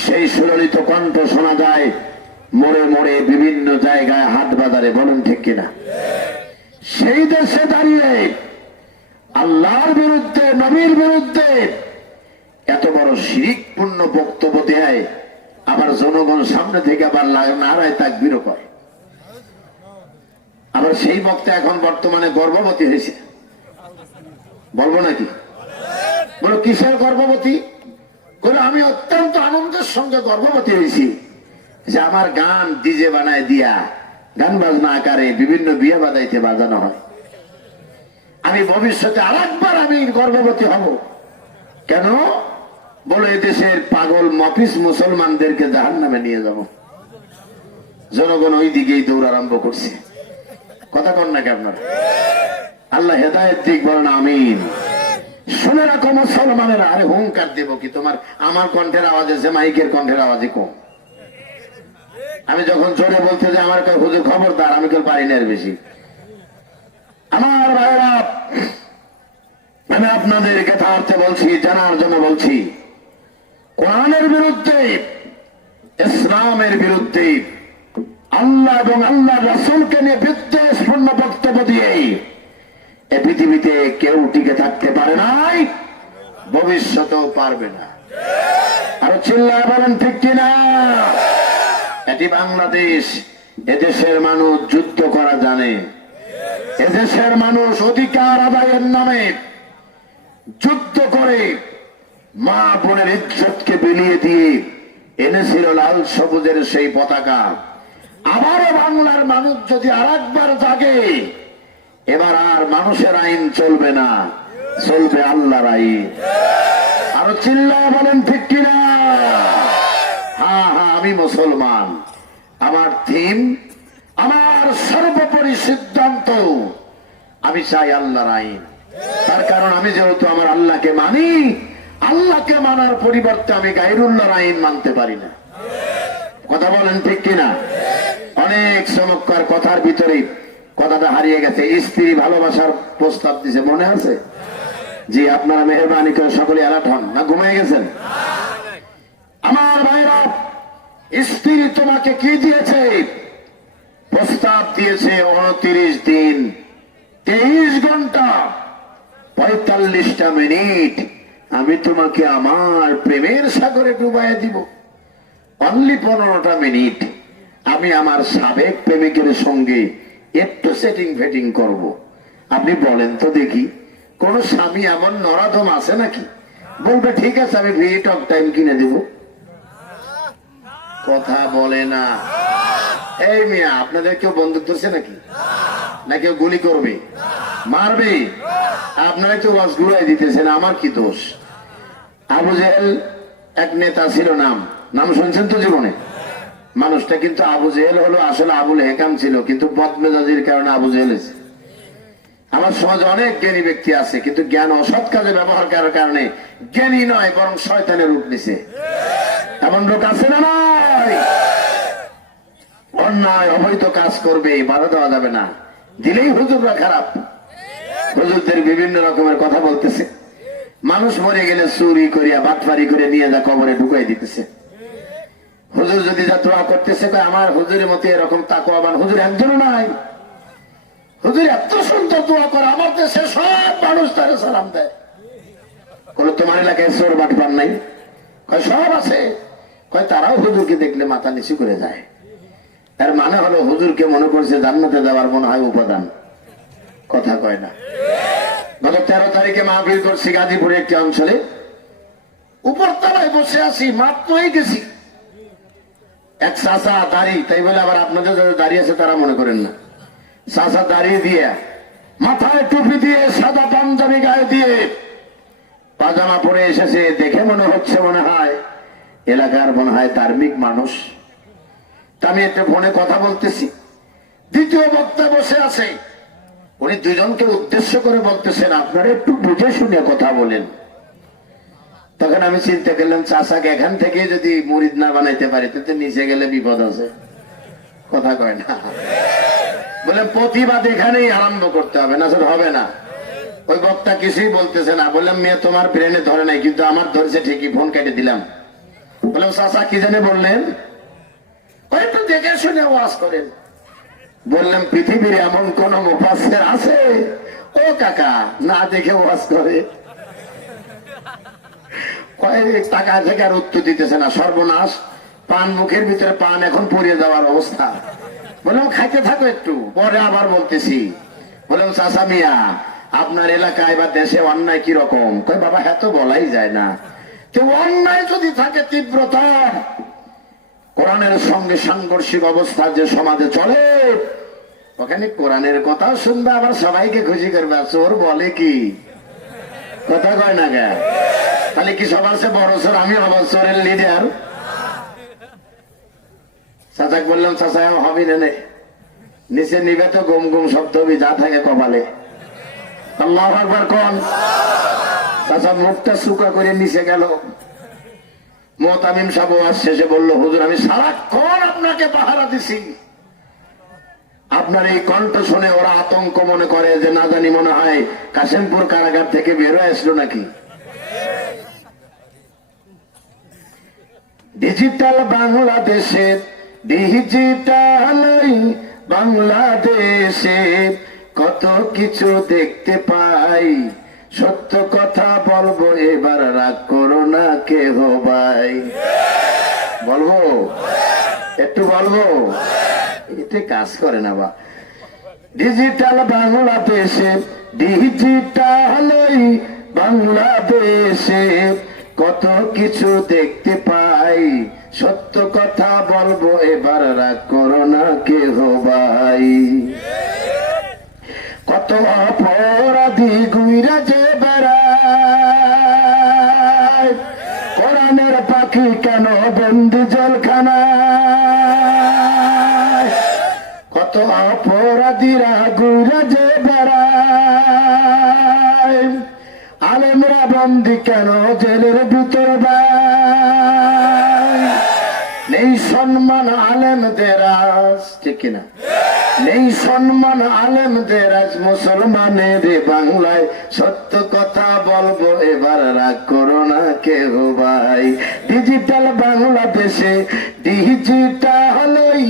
সেই সুললিত কণ্ঠ শোনা যায় মোড়ে মোড়ে বিভিন্ন জায়গায়, হাট বাজারে, বলেন ঠিক কিনা? সেই দেশে দাঁড়িয়ে আল্লাহর বিরুদ্ধে, নবীর বিরুদ্ধে এত বড় শিরকপূর্ণ বক্তব্য দেয়, আবার জনগণ সামনে থেকে আবার নারায় তাকবীর করে। আবার সেই বক্তা এখন বর্তমানে গর্ভবতী হয়েছে, বলবো নাকি? বলো কিসের গর্ভবতী? বলে আমি অত্যন্ত আনন্দের সঙ্গে গর্ভবতী হয়েছি যে আমার গান ডিজে বানায় দিয়া গান বাজনা আকারে বিভিন্ন বিয়ে বাদাইতে বাজানো হয়। আমি ভবিষ্যতে আরেকবার আমি গর্ভবতী হব। কেন? বলে এদেশের পাগল মফিস মুসলমানদেরকে জাহান্নামে নিয়ে যাব। জনগণ ওই দিকেই দৌড় আরম্ভ করছে। কথা কন নাকি আপনারা? আল্লাহ হেদায়েত দিক, বলেন আমিন। শুনে রাখো মুসলমানেরা। আরে হুঙ্কার দেব কি তোমার? আমার কণ্ঠের আওয়াজ আছে, মাইকের কণ্ঠের আওয়াজই কম। আমি যখন জোরে বলতে যে আমার হুজুর খবরদার, আমি কেউ পারি না এর বেশি। আমার ভাইরা, আমি আপনাদেরকে থাকতে বলছি, জানার জন্য বলছি, কোরআনের বিরুদ্ধে, ইসলামের বিরুদ্ধে, আল্লাহ এবং আল্লাহ রাসূলকে নিয়ে বিদ্বেষপূর্ণ বক্তব্য দিয়ে এ পৃথিবীতে কেউ টিকে থাকতে পারে নাই, ভবিষ্যতেও পারবে না। আরো চিল্লায় বলেন ঠিক কিনা? এটি বাংলাদেশ। এদেশের মানুষ যুদ্ধ করা জানে। এদেশের মানুষ অধিকার আদায়ের নামে যুদ্ধ করে মা বোনের ইজ্জতকে বিলিয়ে দিয়ে এনেছিল লাল সবুজের সেই পতাকা। আবারও বাংলার মানুষ যদি আরেকবার জাগে, এবার আর মানুষের আইন চলবে না, চলবে আল্লাহর আইন। আরো চিল্লায় বলেন ঠিক কিনা? হ্যাঁ হ্যাঁ, আমি মুসলমান। আমার থিম, আমার সর্বোপরি সিদ্ধান্ত আমি চাই আল্লাহর আইন। তার কারণ আমি যেহেতু আমার আল্লাহকে মানি, আল্লাহকে মানার পরিবর্তে আমি গায়রুল্লাহর আইন মানতে পারি না। কথা বলেন ঠিক কিনা? অনেক চমৎকার কথার ভিতরে কথাটা হারিয়ে গেছে। স্ত্রী ভালোবাসার প্রস্তাব দিছে, মনে আছে? জি, আপনারা মেহরবানি করে সকলে অ্যালার্ট হন। না ঘুমিয়ে গেছেন? আমার ভাইরা, স্ত্রী তোমাকে কি দিয়েছে? প্রস্তাব দিয়েছে 29 দিন 23 ঘন্টা 45টা মিনিট আমি তোমাকে আমার প্রেমের সাগরে ডুবাইয়া দিব। অনলি 15টা মিনিট আমি আমার সাবেক প্রেমিকের সঙ্গে একটু সেটিং ফেটিং করব। আপনি বলেন তো দেখি, কোন স্বামী এমন নরাধম আছে নাকি বলবে ঠিক আছে আমি ফ্রি টক টাইম কিনে দেব? কথা বলে না। এই মিয়া, আপনাদের কেউ বন্দুক ধরছে নাকি? না কেউ গুলি করবে, মারবে? আপনারাই তো বাস ঘুরাই দিতেছেন, আমার কি দোষ? আবু জেহেল এক নেতা ছিল, নাম শুনছেন তো জীবনে? মানুষটা কিন্তু আবু জেহেল হলো, আসলে আবুল হেকাম ছিল, কিন্তু বদমেজাজির কারণে আবু জেহেল হয়েছে। আমার সমাজে অনেক জ্ঞানী ব্যক্তি আছে, কিন্তু জ্ঞান অসৎ কাজে ব্যবহার করার কারণে জ্ঞানী নয় বরং শয়তানের রূপ নিছে। এমন লোক আছে না নয়? অন্যায় অবৈধ কাজ করবে, বাধা দেওয়া যাবে না, দিলেই হুজুররা খারাপ। হুজুরদের বিভিন্ন রকমের কথা বলতেছে। মানুষ মরে গেলে চুরি করিয়া বাটফারি করে নিয়ে যা কবরে ঢুকাই দিতেছে। হুজুর যদি যা দোয়া করতেছে, আমার হুজুরের মতো এরকম তাকওয়াবান হুজুর একজনও নাই। হুজুর এত সুন্দর দোয়া করে, আমার দেশে সব মানুষ তারে সালাম দেয়। বলে তোমার এলাকায় চোর বাটপার নাই? কয় সব আছে। কয় তারাও হুজুরকে দেখলে মাথা নিচু করে যায়। এর মানে হলো হুজুরকে মনে করছে জান্নাতে যাওয়ার মনে হয় উপাদান। কথা কয় না? গত 13 তারিখে মাহফিল করছি গাজীপুরে একটি অঞ্চলে। উপরতলায় বসে আছি, মাত্রই গেছি, এক চাচা দাড়ি, তাই বলে আবার আপনাদের যারা দাঁড়িয়ে আছে তারা মনে করেন না। চাচা দাঁড়িয়ে দিয়ে, মাথায় টুপি দিয়ে, সাদা পাঞ্জাবি গায়ে দিয়ে, পাজামা পরে এসেছে। দেখে মনে হচ্ছে মনে হয় এলাকার মনে হয় ধার্মিক মানুষ। আমি একটা ফোনে কথা বলতেছি, দ্বিতীয় বক্তা বসে আছে, উনি দুজনকে উদ্দেশ্য করে বলতেছেন আপনারা একটু বুঝে শুনে কথা বলেন। তখন আমি চিন্তা করলাম, চাচাকে এখান থেকে যদি মুরিদ না বানাইতে পারি তো নিচে গেলে বিপদ আছে। কথা কয় না? বলে প্রতিবাদ এখানেই আরম্ভ করতে হবে, না স্যার হবে না। ওই বক্তা কিছুই বলতেছে না। বললাম মেয়ে তোমার ব্রেনে ধরে নাই, কিন্তু আমার ধরেছে ঠিকই, ফোন কেটে দিলাম। বললাম চাচা কি জানে বললেন? একটু দেখে শুনে ওয়াজ করেন। বললাম পৃথিবীর এমন কোন মুফাসসির আছে ও কাকা না দেখে ওয়াজ করে? কয়েক টাকা থেকে আর উত্তর দিতেছে না। সর্বনাশ, পান মুখের ভিতরে পান এখন পড়িয়ে যাওয়ার অবস্থা। বললাম খাইতে থাকো একটু, পরে আবার বলতেছি। বললাম চাচা মিয়া, আপনার এলাকায় বা দেশে অন্যায় কি রকম? কই বাবা হ্যাঁ তো বলাই যায় না। তো অন্যায় যদি থাকে তীব্রতর, কোরআনের সঙ্গে সাংঘর্ষিক অবস্থা যে সমাজে চলে, ওখানে কোরআনের কথা শুনবে আবার সবাইকে খুশি করবে। চোর বলে কি? কথা কয় না গে? তাহলে কি সবার চেয়ে বড় চোর আমি হব, চোরের লিডার? চাচাকে বললাম চাচা হবি না, নিচে নিবে তো গুম গুম শব্দ হবি, যা থাকে কপালে। আল্লাহু আকবার কোন। চাচা মুখটা শুকা করে নিচে গেল। মুতামিম সাহেব ওয়াজ শেষে বলল, হুজুর আমি সারাক্ষণ আপনাকে পাহারা দিছি, আপনার এই কণ্ঠ শুনে ওরা আতঙ্ক মনে করে যে না জানি মনে হয় কাশিমপুর কারাগার থেকে বের হয়ে আসলো নাকি। ডিজিটাল বাংলাদেশে, ডিজিটাল বাংলাদেশে কত কিছু দেখতে পাই। সত্য কথা বলবো এবার, রাগ করো না কেহ ভাই। বলবো একটু বলবো, এতে কাজ করে না বা। ডিজিটাল বাংলাদেশে, ডিজিটাল বাংলাদেশে কত কিছু দেখতে পাই। সত্য কথা বলবো এবার, রাগ করো না কেহ ভাই। কত অপরাধী গুইরা যে বেড়ায়, কোরআনের পাখি কেন বন্দি জেলখানায়। কত কত অপরাধীরা ঘুরে যে বেড়ায়, আলেমরা বন্দি কেন জেলের ভিতর ভাই? নেই সম্মান আলেমদের আজ, ঠিক কিনা? নেই সম্মান আলেমদের আজ মুসলমানের বাংলায়। সত্য কথা বলবো এবার, রাগ করো না কেহ ভাই। ডিজিটাল বাংলাদেশে, ডিজিটালই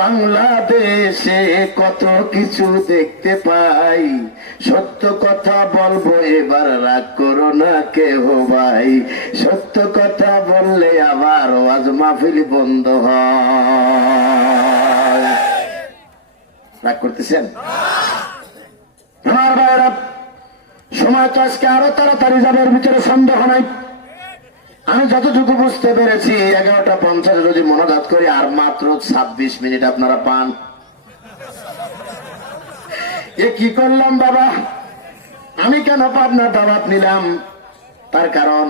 বাংলাদেশে কত কিছু দেখতে পাই। সত্য কথা বলবো এবার, রাগ করো না কেহ ভাই। সত্য কথা বললে আবার ওয়াজ মাহফিল বন্ধ হয়। রাগ করতেছেন? আমার ভাইরা, সময় তো আজকে আরো তাড়াতাড়ি যাবে, এর ভিতরে সন্দেহ নাই। আমি যতটুকু বুঝতে পেরেছি 11:50 যদি মনোজাত করি, আর মাত্র 26 মিনিট আপনারা পান। এ কি করলাম বাবা? আমি কেন পাবনার দাওয়াত নিলাম? তার কারণ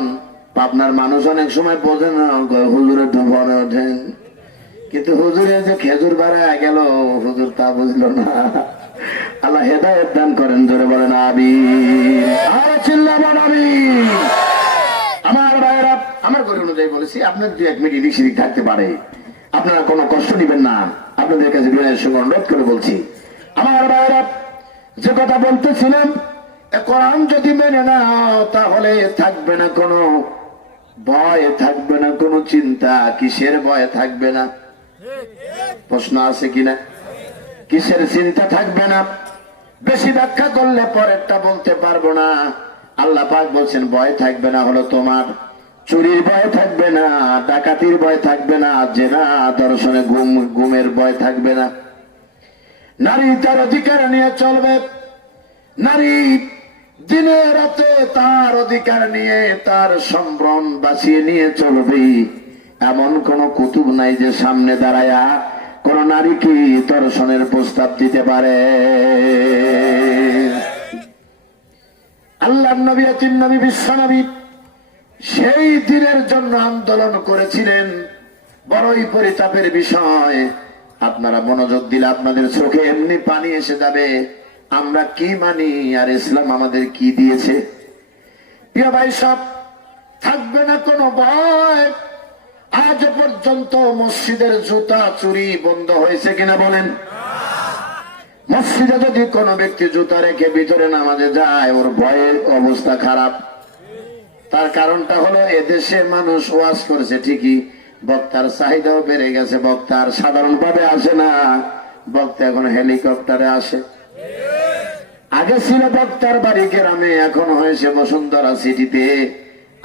পাবনার মানুষ অনেক সময় বোঝে না, হুজুরের ধরে ওঠেন, কিন্তু হুজুরে যে খেজুর বাড়ায় গেল, হুজুর তা বুঝলো না। আল্লাহ হেদায়েত দান করেন, জোরে বলেন আমিন। আর চিল্লাবেন আমিন। আমার ভাইয়েরা, আমার ঘরে অনুযায়ী বলেছি, আপনার 2-1 মিনিট এদিক সেদিক থাকতে পারে, আপনারা কোনো কষ্ট দিবেন না। আপনাদের কাছে বিনয়ের সঙ্গে অনুরোধ করে বলছি, আমার ভাইয়েরা, যে কথা বলতেছিলাম, কোরআন যদি মেনে নাও তাহলে থাকবে না কোনো ভয়, থাকবে না কোনো চিন্তা। কিসের ভয় থাকবে না? প্রশ্ন আছে কিনা? কিসের চিন্তা থাকবে না? বেশি ব্যাখ্যা করলে পরেরটা বলতে পারবো না। আল্লাহ পাক বলছেন ভয় থাকবে না হলো তোমার চুরির ভয় থাকবে না, ডাকাতির ভয় থাকবে না, জেনা দর্শনে গুমের ভয় থাকবে না। নারী তার অধিকার নিয়ে চলবে, নারী দিনে রাতে তার অধিকার নিয়ে, তার সম্ভ্রম বাঁচিয়ে নিয়ে চলবে। এমন কোন কুতুব নাই যে সামনে দাঁড়ায়া কোন নারীকে দর্শনের প্রস্তাব দিতে পারে। আল্লাহর নবী, আতিম নবী, বিশ্ব নবী সেই দিনের জন্য আন্দোলন করেছিলেন। বড়ই পরিতাপের বিষয়, আপনারা মনোযোগ দিলে আপনাদের চোখে এমনি পানি এসে যাবে। আমরা কি মানি আর ইসলাম আমাদের কি দিয়েছে। প্রিয় ভাই সব, থাকবে না কোনো ভয়। আজ পর্যন্ত মসজিদের জুতা চুরি বন্ধ হয়েছে কিনা বলেন? মসজিদে যদি কোনো ব্যক্তি জুতা রেখে ভিতরে নামাজে যায়, ওর ভয়ের অবস্থা খারাপ। তার কারণটা হলো, এদেশে মানুষ ওয়াজ করেছে ঠিকই, বক্তার চাহিদাও বেড়ে গেছে। বক্তা আর সাধারণভাবে আসে না, বক্তা এখন হেলিকপ্টারে আসে। আগে ছিল বক্তার বাড়ি গ্রামে, এখন হয়েছে বসুন্ধরা সিটিতে।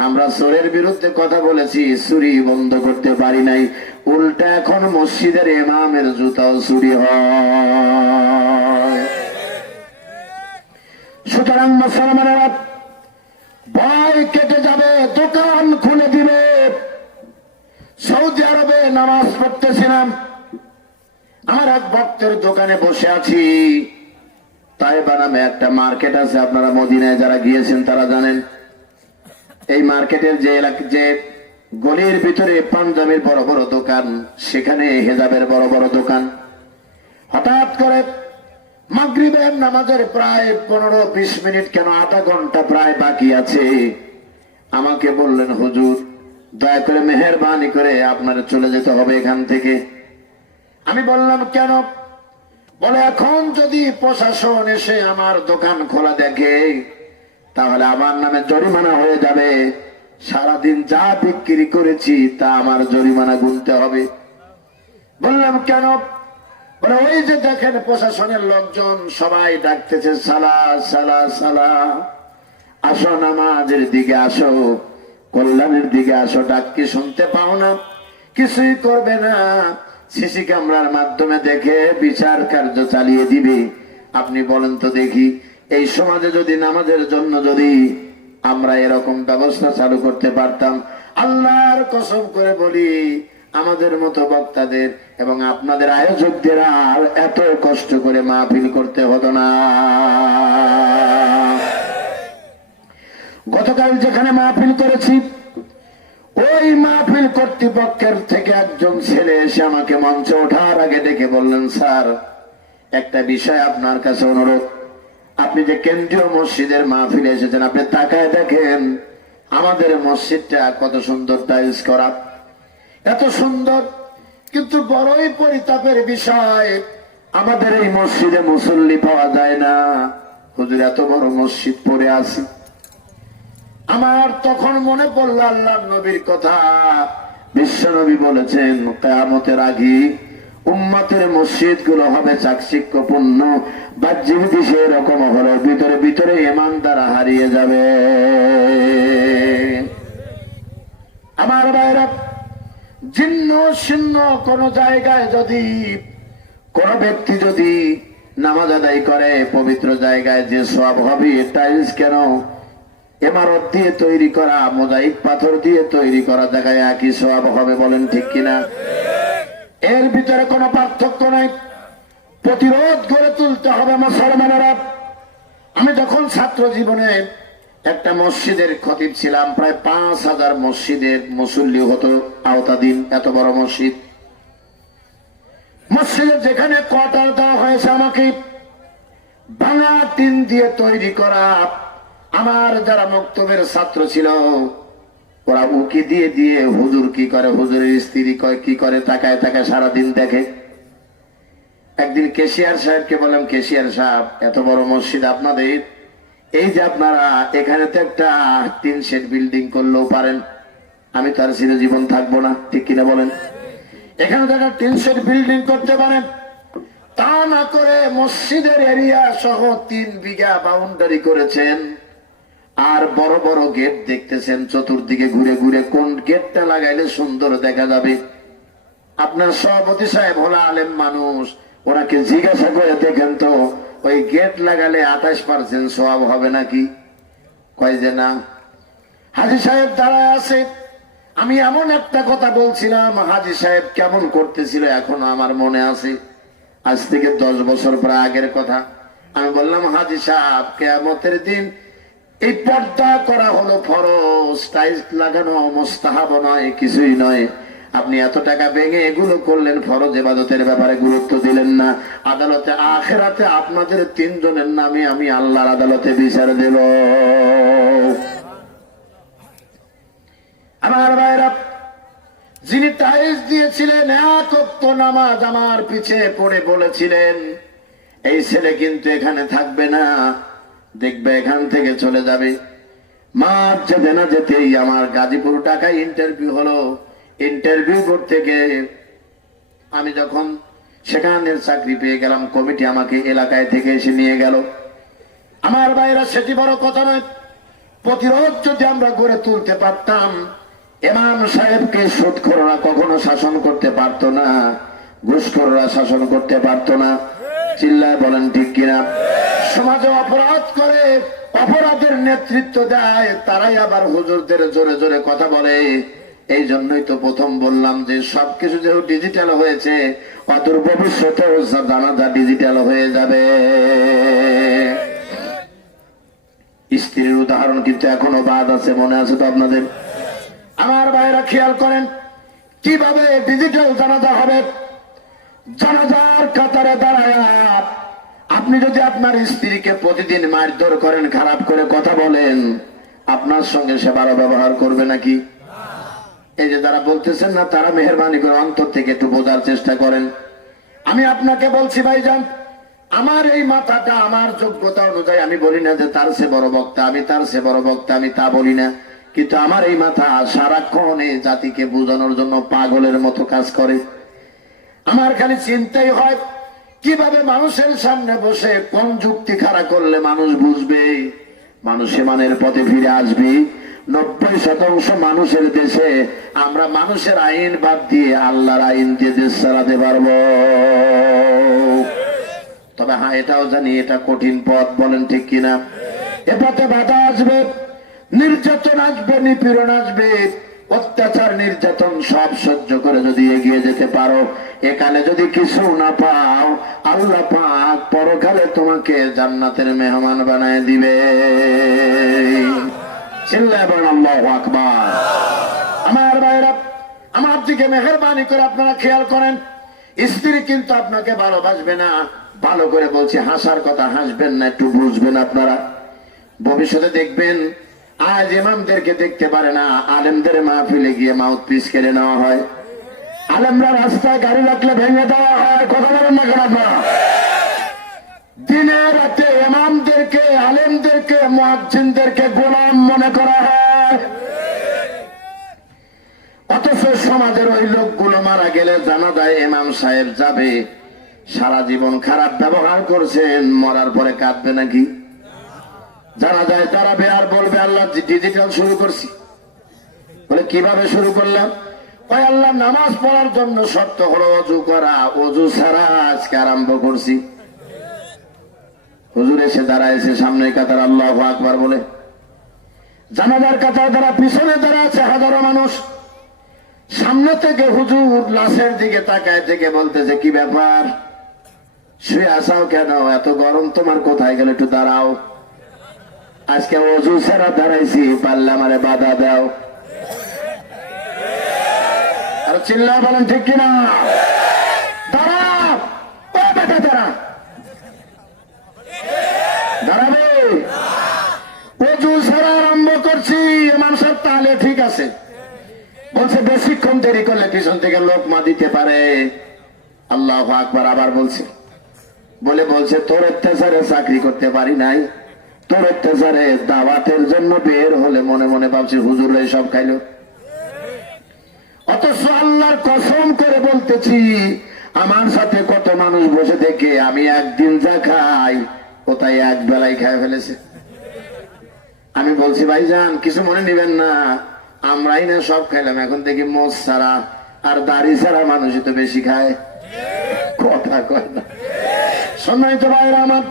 আমরা চোরের বিরুদ্ধে কথা বলেছি, চুরি বন্ধ করতে পারি নাই। উল্টা এখন মসজিদের ইমামের জুতাও চুরি হয়। সুতরাং মুসলমানেরা, ভয় কেটে যাবে, দোকান খুলে দিবে। সৌদি আরবে নামাজ পড়তেছিলাম, আমার এক ভক্তের দোকানে বসে আছি। তাইবা নামে একটা মার্কেট আছে, আপনারা মদিনায় যারা গিয়েছেন তারা জানেন। এই মার্কেটের যে গলির ভিতরে পাঞ্জাবির বড় বড় দোকান, সেখানে হেজাবের বড় বড় দোকান। হঠাৎ করে মাগরিবের নামাজের প্রায় 15-20 মিনিট, কেন আধা ঘন্টা প্রায় বাকি আছে, আমাকে বললেন, হুজুর দয়া করে মেহেরবানি করে আপনার চলে যেতে হবে এখান থেকে। আমি বললাম কেন? বলে, এখন যদি প্রশাসন এসে আমার দোকান খোলা দেখে তাহলে আমার নামে জরিমানা হয়ে যাবে। সারাদিন যা বিক্রি করেছি তা আমার জরিমানা গুনতে হবে। বললাম কেন? বলে, ওই যে দেখেন প্রশাসনের লোকজন সবাই ডাকতেছে, সালা সালা সালা, আসো নামাজের দিকে আসো, কল্যাণের দিকে আসো। ডাক কি শুনতে পাও না? কিছুই করবে না, সিসি ক্যামেরার মাধ্যমে দেখে বিচার কার্য চালিয়ে দিবে। আপনি বলেন তো দেখি, এই সমাজে যদি নামাজের জন্য যদি আমরা এরকম ব্যবস্থা চালু করতে পারতাম, আল্লাহর কসম করে বলি, আমাদের মতো বক্তাদের এবং আপনাদের আয়োজকদের আর এত কষ্ট করে মাহফিল করতে হতো না। গতকাল যেখানে মাহফিল করেছি, ওই মাহফিল কর্তৃপক্ষের থেকে একজন ছেলে এসে আমাকে মঞ্চে ওঠার আগে ডেকে বললেন, স্যার একটা বিষয় আপনার কাছে অনুরোধ, আপনি যে কেন্দ্রীয় মসজিদের মাহফিলে এসেছেন, আপনি তাকায় দেখেন আমাদের মসজিদটা কত সুন্দর টাইলস করা, এত সুন্দর। কিন্তু বড়ই পরিতাপের বিষয়, আমাদের এই মসজিদে মুসল্লি পাওয়া যায় না। হুজুর, এত বড় মসজিদ পড়ে আছি। আমার তখন মনে পড়লো আল্লাহর নবীর কথা। বিশ্ব নবী বলেছেন, কিয়ামতের আগে উম্মতের মসজিদ গুলো হবে চাকচিক্যপূর্ণ, বাহ্যিক দিশে এরকম হলো, ভিতরে ভিতরে ঈমান দ্বারা হারিয়ে যাবে। আমার ভাইরা, জীর্ণ শীর্ণ কোন জায়গায় যদি কোন ব্যক্তি যদি নামাজ আদায় করে, পবিত্র জায়গায় যে সওয়াব হবে, টাইলস কেন, ইমারত দিয়ে তৈরি করা, মোজাইক পাথর দিয়ে তৈরি করা জায়গায় একই সওয়াব হবে, বলেন ঠিক কিনা? এর ভিতরে কোনো পার্থক্য নাই। প্রতিরোধ গড়ে তুলতে হবে মুসলমানেরা। আমি যখন ছাত্র জীবনে একটা মসজিদের খতিব ছিলাম, প্রায় 5,000 মসজিদের মুসল্লি হতো আওতাধীন, এত বড় মসজিদ। মসজিদে যেখানে কোয়ার্টার দেওয়া হয়েছে আমাকে, ভাঙা টিন দিয়ে তৈরি করা। আমার যারা মক্তবের ছাত্র ছিল, ওরা উকি দিয়ে দিয়ে হুজুর কি করে, হুজুরের স্ত্রী কি করে, তাকায় তাকায় সারাদিন দেখে। একদিন কেশিয়ার সাহেবকে বললাম, কেশিয়ার সাহেব, এত বড় মসজিদ আপনাদের, এই যে আপনারা এখানে তো একটা 3 শেড বিল্ডিং করলেও পারেন, আমি তো আর চিরজীবন থাকবো না, ঠিক কিনা বলেন? এখানে তো একটা 3 শেড বিল্ডিং করতে পারেন, তা না করে মসজিদের এরিয়া সহ 3 বিঘা বাউন্ডারি করেছেন, আর বড় বড় গেট দেখতেছেন চতুর্দিকে ঘুরে ঘুরে, কোন গেটটা লাগাইলে সুন্দর দেখা যাবে। আপনার সভাপতি সাহেব হলো আলেম মানুষ, ওনাকে জিজ্ঞাসা করে দেখেন তো, ওই গেট লাগালে 28% সওয়াব হবে নাকি? কয় যে না। হাজী সাহেব দাঁড়ায় আছে, আমি এমন একটা কথা বলছিলাম, হাজী সাহেব কেমন করতেছিল এখনো আমার মনে আছে, আজ থেকে 10 বছর প্রায় আগের কথা। আমি বললাম, হাজী সাহেব, কিয়ামতের দিন এই পর্দা করা হলো ফরজ, টাইলস লাগানো মুস্তাহাব নয়, কিছুই নয়। আপনি এত টাকা ভেঙে এগুলো করলেন, ফরজ ইবাদতের ব্যাপারে গুরুত্ব দিলেন না। আদালতে আখিরাতে আপনাদের 3 জনের নামে আমি আল্লাহর আদালতে বিচার দেব। আমার ভাইরা, যিনি টাইলস দিয়েছিলেন, 1 ওয়াক্ত নামাজ আমার পিছে পড়ে বলেছিলেন, এই ছেলে কিন্তু এখানে থাকবে না, দেখবে এখান থেকে চলে যাবে। মার যেতে না যেতেই আমার গাজীপুর টাকায় ইন্টারভিউ হলো। ইন্টারভিউ করতে গিয়ে আমি যখন সেখানের চাকরি পেয়ে গেলাম, কমিটি আমাকে এলাকায় থেকে এসে নিয়ে গেল। আমার ভাইরা, সেটি বড় কথা নয়। প্রতিরোধ যদি আমরা গড়ে তুলতে পারতাম, ইমাম সাহেবকে সুদখোররা কখনো শাসন করতে পারতো না, ঘুষখোররা শাসন করতে পারতো না। চিল্লায় বলেন ঠিক কিনা? সমাজে অপরাধ করে, অপরাধের নেতৃত্ব দেয়, তারাই আবার হুজুরদের জোরে জোরে কথা বলে। এই জন্যই তো প্রথম বললাম যে সবকিছু যেহেতু ডিজিটাল হয়েছে, অদূর ভবিষ্যতেও জানাজা ডিজিটাল হয়ে যাবে। স্ত্রীর উদাহরণ কিন্তু এখনো বাদ আছে, মনে আছে তো আপনাদের? আমার ভাইরা, খেয়াল করেন কিভাবে ডিজিটাল জানাজা হবে। জানাজার কাতারে দাঁড়ায় আপনি যদি আপনার স্ত্রীকে প্রতিদিন মারধর করেন, খারাপ করে কথা বলেন, আপনার সঙ্গে সে ভালো ব্যবহার করবে নাকি? এই যে যারা বলতেছেন না, তারা মেহেরবানি করে অন্তর থেকে একটু বোঝার চেষ্টা করেন। আমি আপনাকে বলছি ভাইজান, আমার এই মাথাটা আমার যোগ্যতা অনুযায়ী, আমি বলি না যে তার সে বড় বক্তা, আমি তার সে বড় বক্তা, আমি তা বলি না, কিন্তু আমার এই মাথা সারাক্ষণ এই জাতিকে বোঝানোর জন্য পাগলের মতো কাজ করে। আমার খালি চিন্তাই হয় কিভাবে মানুষের সামনে বসে কোন যুক্তি খাড়া করলে মানুষ বুঝবে, মানুষ ইমানের পথে ফিরে আসবে। 90% মানুষের দেশে আমরা মানুষের আইন বাদ দিয়ে আল্লাহর আইন দিয়ে দেশ চালাতে পারবো। তবে হ্যাঁ, এটাও জানি এটা কঠিন পথ, বলেন ঠিক কিনা? এ পথে বাধা আসবে, নির্যাতন আসবে, নিপীড়ন আসবে, অত্যাচার নির্যাতন সব সহ্য করে যদি এগিয়ে যেতে পারো, একালে যদি কিছু না পাও, আল্লাহ পাক পরকালে তোমাকে জান্নাতের মেহমান বানায় দিবে। চিল্লায় বলেন আল্লাহু আকবার। আমার ভাইরা, আমার দিকে মেহেরবানি করে আপনারা খেয়াল করেন, স্ত্রী কিন্তু আপনাকে ভালোবাসবে না, ভালো করে বলছি, হাসার কথা হাসবেন না, একটু বুঝবেন আপনারা। ভবিষ্যতে দেখবেন আজ ইমামদেরকে দেখতে পারে না, আলেমদের মাহফিলে গিয়ে মাউথপিস কেড়ে নেওয়া হয়। আলেমরা রাস্তায় গাড়ি রাখলে ভেঙে দেওয়া হয়। কথা বলেন না কেন আপনারা? দিনে রাতে ইমামদেরকে, আলেমদেরকে, মুয়াজ্জিনদেরকে গোলাম মনে করা হয়। অথচ সমাজের ওই লোকগুলো মারা গেলে জানা যায় ইমাম সাহেব যাবে, সারা জীবন খারাপ ব্যবহার করছেন, মরার পরে কাঁদবে নাকি? জানা যায় দাঁড়াবে আর বলবে আল্লাহ ডিজিটাল শুরু করছি। বলে কিভাবে শুরু করলাম? ওই আল্লাহ নামাজ পড়ার জন্য শর্ত হলো অজু করা, অজু ছাড়া আজকে আরম্ভ করছি। হুজুর এসে দাঁড়াইছে সামনে কাতার, আল্লাহু আকবার বলে। জানাজার কাতার দ্বারা পিছনে দাঁড়া আছে হাজারো মানুষ। সামনে থেকে হুজুর লাশের দিকে তাকায় থেকে বলতেছে, কি ব্যাপার, শুয়ে আসাও কেন, এত গরম তোমার, কোথায় গেলে একটু দাঁড়াও। আজকে অজু ছাড়া দাঁড়াইছি, পারলে আমারে বাধা দাও। আর চিল্লা বলেন ঠিক কিনা? দাঁড়া, ও বেটা দাঁড়া, দাঁড়াবে। অজু ছাড়া আরম্ভ করছি। ইমাম সাহেব তাহলে ঠিক আছে বলছে, বেশিক্ষণ দেরি করলে পিছন থেকে লোকমা দিতে পারে। আল্লাহু আকবার আবার বলছে, বলছে তোর অত্যাচারে চাকরি করতে পারি নাই, তোর অত্যাচারে দাওয়াতের জন্য বের হলে মনে মনে ভাবছি হুজুর সব খাইলো। অথচ আল্লাহর কসম করে বলতেছি, আমার সাথে কত মানুষ বসে দেখে আমি একদিন যা খাই কোথায় এক বেলায় খাই ফেলেছে। আমি বলছি ভাইজান কিছু মনে নিবেন না, আমরাই না সব খাইলাম, এখন দেখি মোচ ছাড়া আর দাড়ি ছাড়া মানুষই তো বেশি খায়। কথা কয় না। সম্মানিত ভাইরা আমার,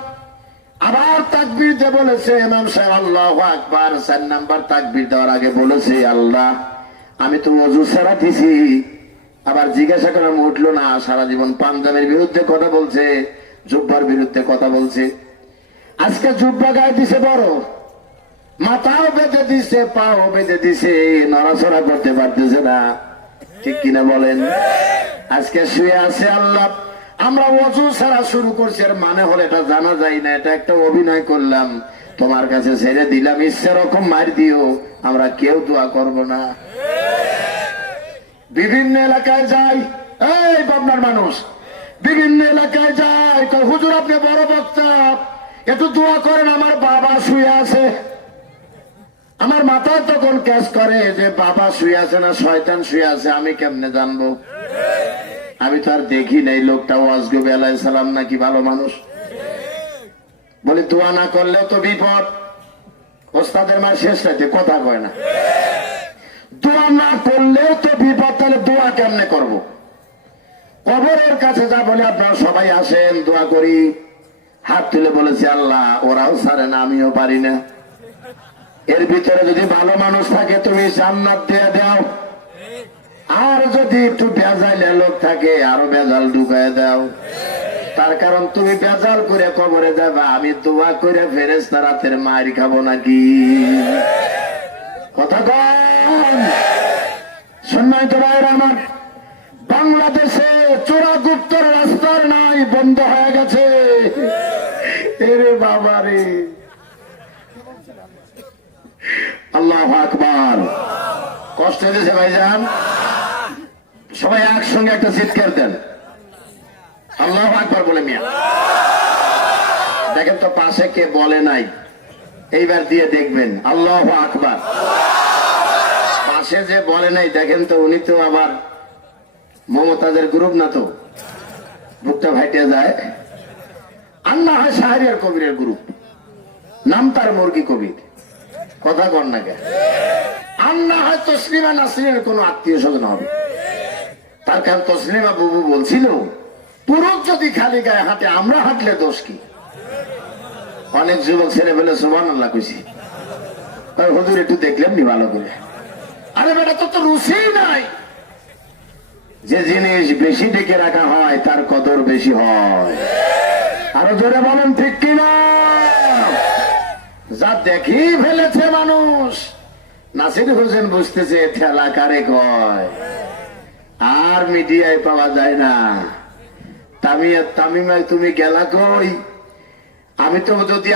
আবার তাকবীর দিয়ে বলেছে ইমাম সাহেব আল্লাহু আকবার। 4 নাম্বার তাকবীর দেওয়ার আগে বলেছে, আল্লাহ আমি তো ওযু ছাড়া দিছি। আবার জিজ্ঞাসা করা উঠলো না, সারা জীবন পাঞ্জাবের বিরুদ্ধে কথা বলছে, জুব্বার বিরুদ্ধে কথা বলছে। আজকে জুব্বা গায়ে দিছে বড়, মাথাও বেঁধে দিছে, পাও বেঁধে দিছে, নড়াচড়া করতে পারতেছে না। ঠিক কিনা বলেন? আজকে শুয়ে আছে আল্লাহ, আমরা ওযু ছাড়া শুরু করছি, এর মানে হলো এটা জানা যায় না, এটা একটা অভিনয় করলাম, তোমার কাছে ছেড়ে দিলাম, ইচ্ছা রকম মার দিও, আমরা কেউ দোয়া করব না। বিভিন্ন এলাকায় যাই, এই পাবনার মানুষ বিভিন্ন এলাকায় যায়, হুজুর আপনি বড় বক্তা, একটু দোয়া করেন, আমার বাবা শুয়ে আছে। আমার মাথায় তখন ক্যাচ করে যে বাবা শুয়ে আছে না শয়তান শুয়ে আছে, আমি কেমনে জানবো? আমি তো আর দেখি নাই লোকটা ওয়াজগব আলাইহিস সালাম নাকি ভালো মানুষ। বলে দোয়া না করলেও তো বিপদ। ওস্তাদের মা শেষ রাতে কথা কয় না, দোয়া না করলেও তো বিপদ, তাহলে দোয়া কেমনে করব? কবরের কাছে যা বলে আপনারা সবাই আসেন দোয়া করি। হাত তুলে বলেছি আল্লাহ ওরাও ছাড়ে না, আমিও পারি না, এর ভিতরে যদি ভালো মানুষ থাকে তুমি জান্নাত দিয়ে দাও, আর যদি একটু বেজাইলে লোক থাকে আরো বেজাল ঢুকায় দাও। তার কারণ তুমি বেজাল করে কবরে যাবা, আমি দোয়া করে ফেরেশতা রাতের মার খাবো নাকি? কথা কন। সম্মানিত ভাইরা আমার, বাংলাদেশে চোরাগুপ্তর রাস্তার নাই, বন্ধ হয়ে গেছে। এরে বাবা রে, আল্লাহু আকবার। কষ্ট হয়েছে ভাইজান, সবাই একসঙ্গে একটা চিৎকার দেন, আল্লাহু আকবার বলে। মিয়া দেখেন তো পাশে কে বলে নাই, এইবার দিয়ে দেখবেন আল্লাহু আকবার। পাশে যে বলে নাই দেখেন তো, উনি তো আবার মমতাজের গ্রুপ না, তো বুকটা ভাইটে যায়। আর না হয় শাহরিয়ার কবিরের গ্রুপ, নাম তার মুরগি কবির। কথা কর না কে? আর না হয় তসলিমা নাসরিনের কোন আত্মীয় স্বজন হবে। তার কারণ তসলিমা বুবু বলছিল পুরুষ যদি খালি গায়ে হাঁটে আমরা হাঁটলে দোষ কি? অনেক যুবক ছেলে বলে সুবহানাল্লাহ কইছি, হুজুর একটু দেখলেন নি ভালো করে। আরে বেটা তো রুচি নাই। যে জিনিস বেশি ডেকে রাখা হয় তার কদর বেশি হয়। আরো জোরে বলেন ঠিক কিনা? যা দেখি ফেলেছে মানুষ, নাসির হোসেন বুঝতেছে ঠেলা কারে কয়, আর মিডিয়ায় পাওয়া যায় না। তামিমা তুমি গেলা কই? আমি তো যদি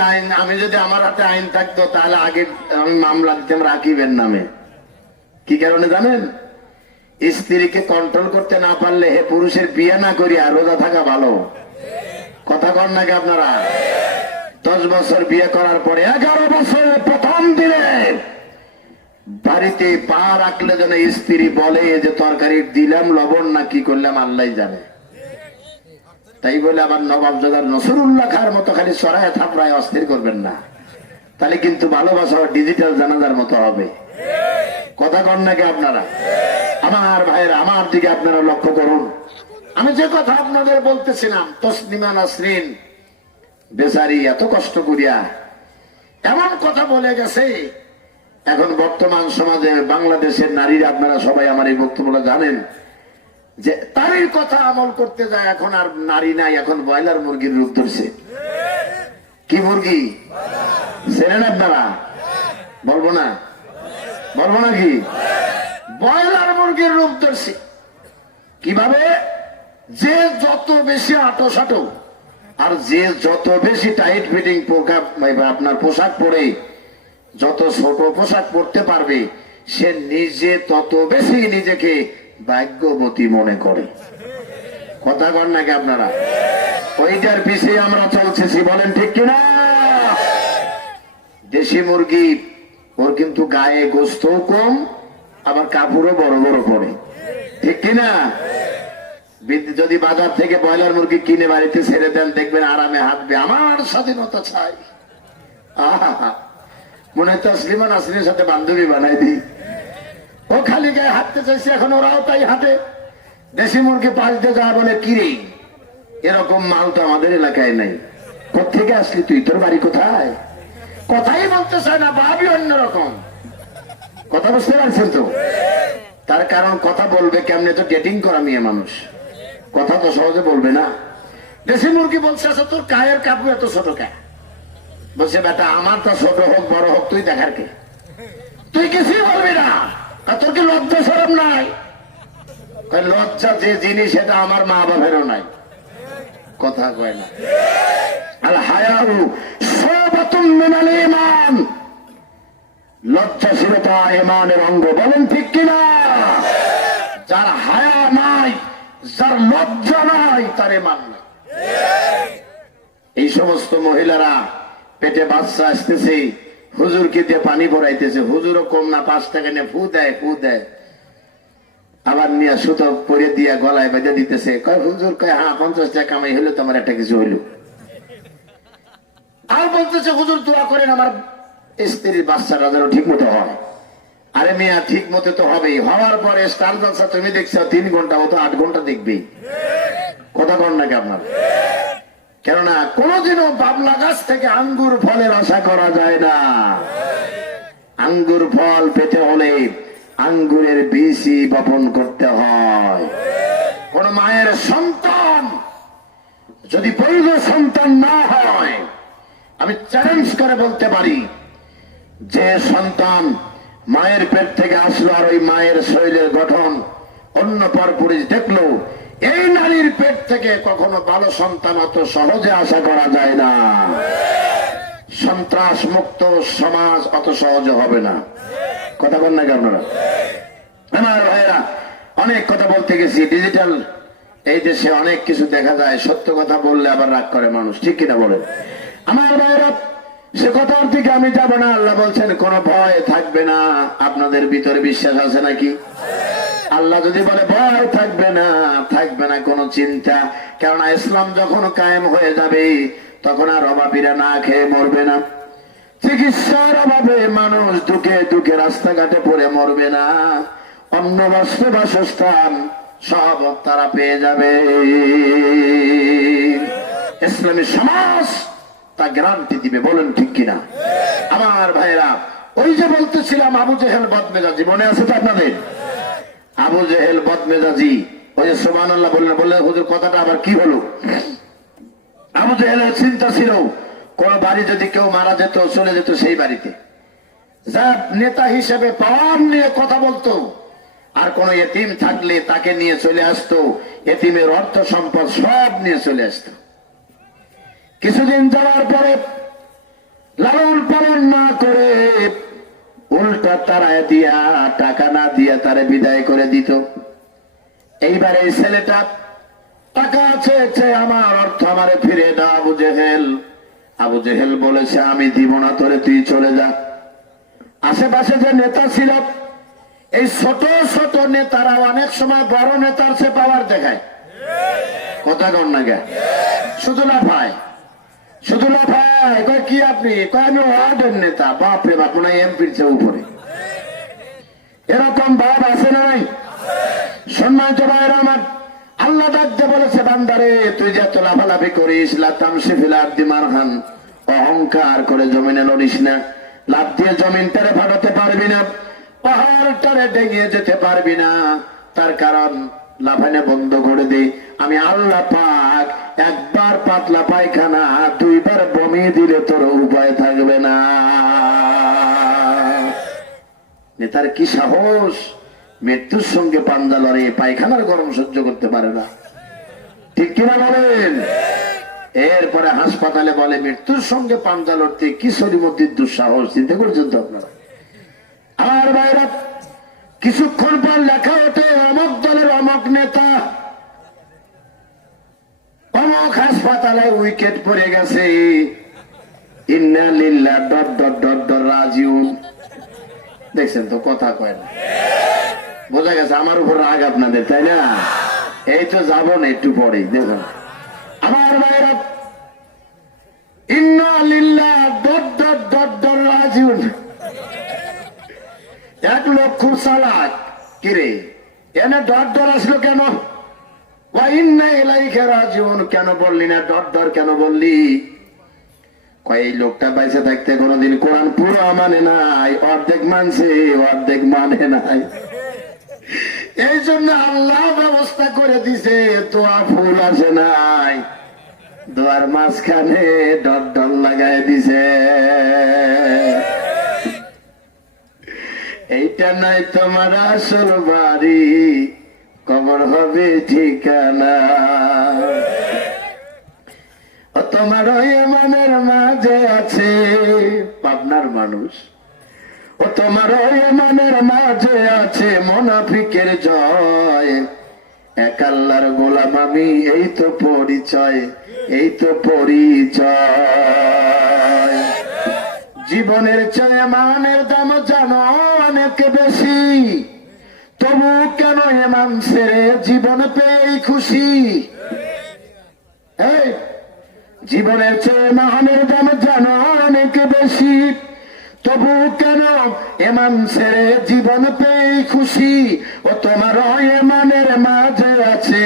আমার হাতে আইন থাকতো তাহলে আগে আমি মামলা দিতাম রাকিবের নামে। কি কারণে জানেন? স্ত্রীকে কন্ট্রোল করতে না পারলে হে পুরুষের বিয়ে না করিয়া রোজা থাকা ভালো। কথা কন নাকি আপনারা? 10 বছর বিয়ে করার পরে 11 বছরের প্রথম দিনে বাড়িতে পা রাখলে যেন স্ত্রী বলে যে তরকারি দিলাম লবণ না কি করলাম আল্লাহ জানে। তাই বলে আবার নবাবজাদার নসরুল্লাহ খার মতো খালি সরায় থাপড়ায় অস্থির করবেন না, তাহলে কিন্তু ভালোবাসা ডিজিটাল জানাজার মতো হবে। কথা কন নাকি আপনারা? আমার ভাইয়েরা, আমার দিকে আপনারা লক্ষ্য করুন। আমি যে কথা আপনাদের বলতেছিলাম, তসলিমা নাসরিন বেচারি এত কষ্ট করিয়া এমন কথা বলে গেছে। এখন বর্তমান সমাজে বাংলাদেশের নারীরা, আপনারা সবাই আমার এই বক্তব্যটা জানেন, যে তারই কথা আমল করতে যায় এখন আর নারী নাই, এখন ব্রয়লার মুরগির রূপ ধরছে। কি মুরগি চেনেন আপনারা? বলবো না কি? ব্রয়লার মুরগির রূপ ধরছে। কিভাবে? যে যত বেশি আটো আর যে যত বেশি টাইট ফিটিং আপনার পোশাক পরে যত ছোট পোশাক পরতে পারবে, সে নিজে তত বেশি নিজেকে ভাগ্যবতী মনে করে। কথা কন নাকি আপনারা? ওইটার পিছিয়ে আমরা চলতেছি, বলেন ঠিক কিনা? দেশি মুরগি ওর কিন্তু গায়ে গোস্ত কম, আবার কাপড়ও বড় বড় পরে, ঠিক কিনা? যদি বাজার থেকে ব্রয়লার মুরগি কিনে বাড়িতে ছেড়ে দেন, দেখবেন আরামে হাঁটবে। আমার স্বাধীনতা চাই। আহা, মনে হয় তসলিমা নাসরিনের সাথে বান্ধবী বানাই দিই। ও খালি গায়ে হাঁটতে চাইছে, এখন ওরাও তাই হাঁটে। দেশি মুরগি পাল্টে যাওয়া বলে কিরে, এরকম মাল তো আমাদের এলাকায় নাই। কোথেকে আসলি তুই? তোর বাড়ি কোথায়? কথাই বলতে চায় না, ভাবি অন্যরকম। কথা বুঝতে পারছেন তো? তার কারণ কথা বলবে কেমনে? তো ডেটিং করা মেয়ে মানুষ, কথা তো সহজে বলবে না। দেশি মুরগি বলছে, আচ্ছা তোর গায়ের কাপড় এত ছোট কে? বলছে বেটা আমার তো ছোট হোক বড় হোক তুই দেখার কে? তুই কিছুই বলবি না। আর তোর কি লজ্জা শরম নাই? লজ্জা যে জিনিস সেটা আমার মা বাবারও নাই। কথা কয় না। আল হায়াউ শাবাতুম মিনাল ঈমান, লজ্জাশীলতা ঈমানের অঙ্গ। বলেন ঠিক কিনা? যার হায়া নাই, যার লজ্জা নাই, তার ঈমান নাই। এই সমস্ত মহিলারা পেটে বাচ্চা আসতেছে, হুজুরকে দিয়ে পানি ভরাইতেছে। হুজুরও কম না, 5 টাকা নিয়ে ফু দেয়, আবার নিয়ে সুতো পরে দিয়া গলায় বেঁধে দিতেছে। কয় হুজুর, কয় হ্যাঁ 50 টাকা কামাই হইলো তো আমার একটা কিছু হইলো। আর বলতেছে হুজুর দোয়া করেন আমার স্ত্রীর বাচ্চাটা যেন ঠিক মতো হয়। আরে মিয়া, ঠিক মতো তো হবেই। হওয়ার পরে স্টার জলসা তুমি দেখছো 3 ঘন্টা, ও তো 8 ঘন্টা দেখবেই। কথা কন নাকি আপনার? কেননা কোনদিনও বাবলা গাছ থেকে আঙ্গুর ফলের আশা করা যায় না। আঙ্গুর ফল পেতে হলে আঙ্গুরের বীজই বপন করতে হয়। কোন মায়ের সন্তান যদি বৈধ সন্তান না হয়, আমি চ্যালেঞ্জ করে বলতে পারি, যে সন্তান মায়ের পেট থেকে আসলো আর ওই মায়ের শরীরের গঠন অন্য পরপুরুষ দেখলো, এই নারীর পেট থেকে কখনো ভালো সন্তান অত সহজে আশা করা যায় না। সন্ত্রাস মুক্ত সমাজ অত সহজে হবে না। কথা বল না কি আপনারা? আমার ভাইয়েরা, অনেক কথা বলতে গেছি। ডিজিটাল এই দেশে অনেক কিছু দেখা যায়, সত্য কথা বললে আবার রাগ করে মানুষ, ঠিক কিনা বলেন? আমার ভাইয়েরা, সে কথার দিকে আমি যাব না। আল্লাহ বলছেন কোনো ভয় থাকবে না। আপনাদের ভিতরে বিশ্বাস আছে নাকি? আল্লাহ যদি বলে ভয় থাকবে না কোনো চিন্তা। কেননা ইসলাম যখন কায়েম হয়ে যাবে, তখন আর অভাবীরা না খেয়ে মরবে না। চিকিৎসার অভাবে মানুষ দুঃখে রাস্তাঘাটে পড়ে মরবে না। অন্ন বস্ত্র বাসস্থান সব তারা পেয়ে যাবে। ইসলামী সমাজ তা গ্যারান্টি দিবে। বলেন ঠিক কিনা? আমার ভাইরা, ওই যে বলতেছিলাম আবু জেহেল বদমেজাজি, মনে আছে তো আপনাদের? আবু জেহেল বদমেজাজি, ওই যে সুবহানাল্লাহ বললেন হুজুর কথাটা আবার কি হলো? আবু জেহেলের চিন্তা ছিল কোন বাড়ি যদি কেউ মারা যেত, চলে যেত সেই বাড়িতে, যা নেতা হিসেবে পাওয়ার নিয়ে কথা বলতো, আর কোন এতিম থাকলে তাকে নিয়ে চলে আসতো, এতিমের অর্থ সম্পদ সব নিয়ে চলে আসতো। কিছুদিন যাওয়ার পরে লালন পালন না করে উল্টা তারায় দিয়া, টাকা না দিয়া তারে বিদায় করে দিত। এইবার এই ছেলেটা টাকা চেয়েছে, আমার অর্থ আমারে ফিরে দাও আবু জেহেল। আবু জেহেল বলেছে আমি দিব না তোরে, তুই চলে যা। আশেপাশে যে নেতা ছিল, এই ছোট ছোট নেতারা অনেক সময় বড় নেতার সে পাওয়ার দেখায়, কথা কন না গে, শুধু লাফায়, শুধু লাফায়। কয় কি আপনি? কয় আমি ওয়ার্ডের নেতা। বাপরে বাপ, মনে হয় এমপির চেয়ে উপরে। এরকম ভাব আছে না নাই? সম্মানিত ভাইরা আমার, আল্লাহ ডাকতে বলেছে বান্দারে তুই যে এত লাফালাফি করিস, লাতামশি ফিল আরদি মারহান, অহংকার করে জমিনে লড়িস না। লাফ দিয়ে জমিনটারে ফাটাতে পারবি না, পাহাড়টারে ডেঙিয়ে যেতে পারবি না। তার কারণ লাফানে বন্ধ করে দে। আমি আল্লাহ পাক একবার পাতলা পায়খানা, দুইবার বমি দিলে তোর উপায় থাকবে না। নেতার কি সাহস, মৃত্যুর সঙ্গে পাঞ্জা লড়ে, পায়খানার গরম সহ্য করতে পারে না, ঠিক কিনা বলেন? এরপরে হাসপাতালে বলে মৃত্যুর সঙ্গে পাঞ্জা লড়তে কি সলিমুদ্দিন দুঃসাহস, চিন্তা করছেন তো আপনারা? আমার ভাইরা, কিছুক্ষণ পর লেখা ওঠে অমক দলের অমক নেতা অমক হাসপাতালে উইকেট পড়ে গেছে, ইন্না লিল্লাহ ডট ডট ডট ডট রাজিউন। দেখছেন তো, কথা কয় না, বোঝা গেছে আমার উপর রাগ আপনাদের, তাই না? এই তো যাবো না একটু পরেই, দেখুন আমার ভাইরা, ইন্না লিল্লাহ ডট ডট ডট ডট রাজিউন। এক লোক খুব চালাক, কিরে এনে ডট ডট আসলো কেন? ইন্না ইলাইহি রাজিউন কেন বললি না, ডট ডট কেন বললি? এই লোকটা বাইসে থাকতে কোনদিন কোরআন পুরো মানে নাই, অর্ধেক মানছে অর্ধেক মানে নাই। এই জন্য আল্লাহ ব্যবস্থা করে দিছে, দোয়া ফুল আসে নাই, দোয়ার মাঝখানে ডট ডট লাগাই দিছে। এইটা নাই তোমার আসল বাড়ি, কবর হবে ঠিকানা। তোমার মনের মাঝে আছে, পাবনার মানুষ, ও তোমার মনের মাঝে আছে মুনাফিকের জয়। এক আল্লাহর গোলাম আমি, এই তো পরিচয়, এই তো পরিচয়। জীবনের চেয়ে মানের দাম জানো অনেক বেশি, তবু কেন এমান ছেড়ে জীবন পেয়ে খুশি? এই জীবনের চেয়ে মানের দাম জানো অনেক বেশি, তবু কেন এমান ছেড়ে জীবন পেয়ে খুশি? ও তোমার এমানের মাঝে আছে,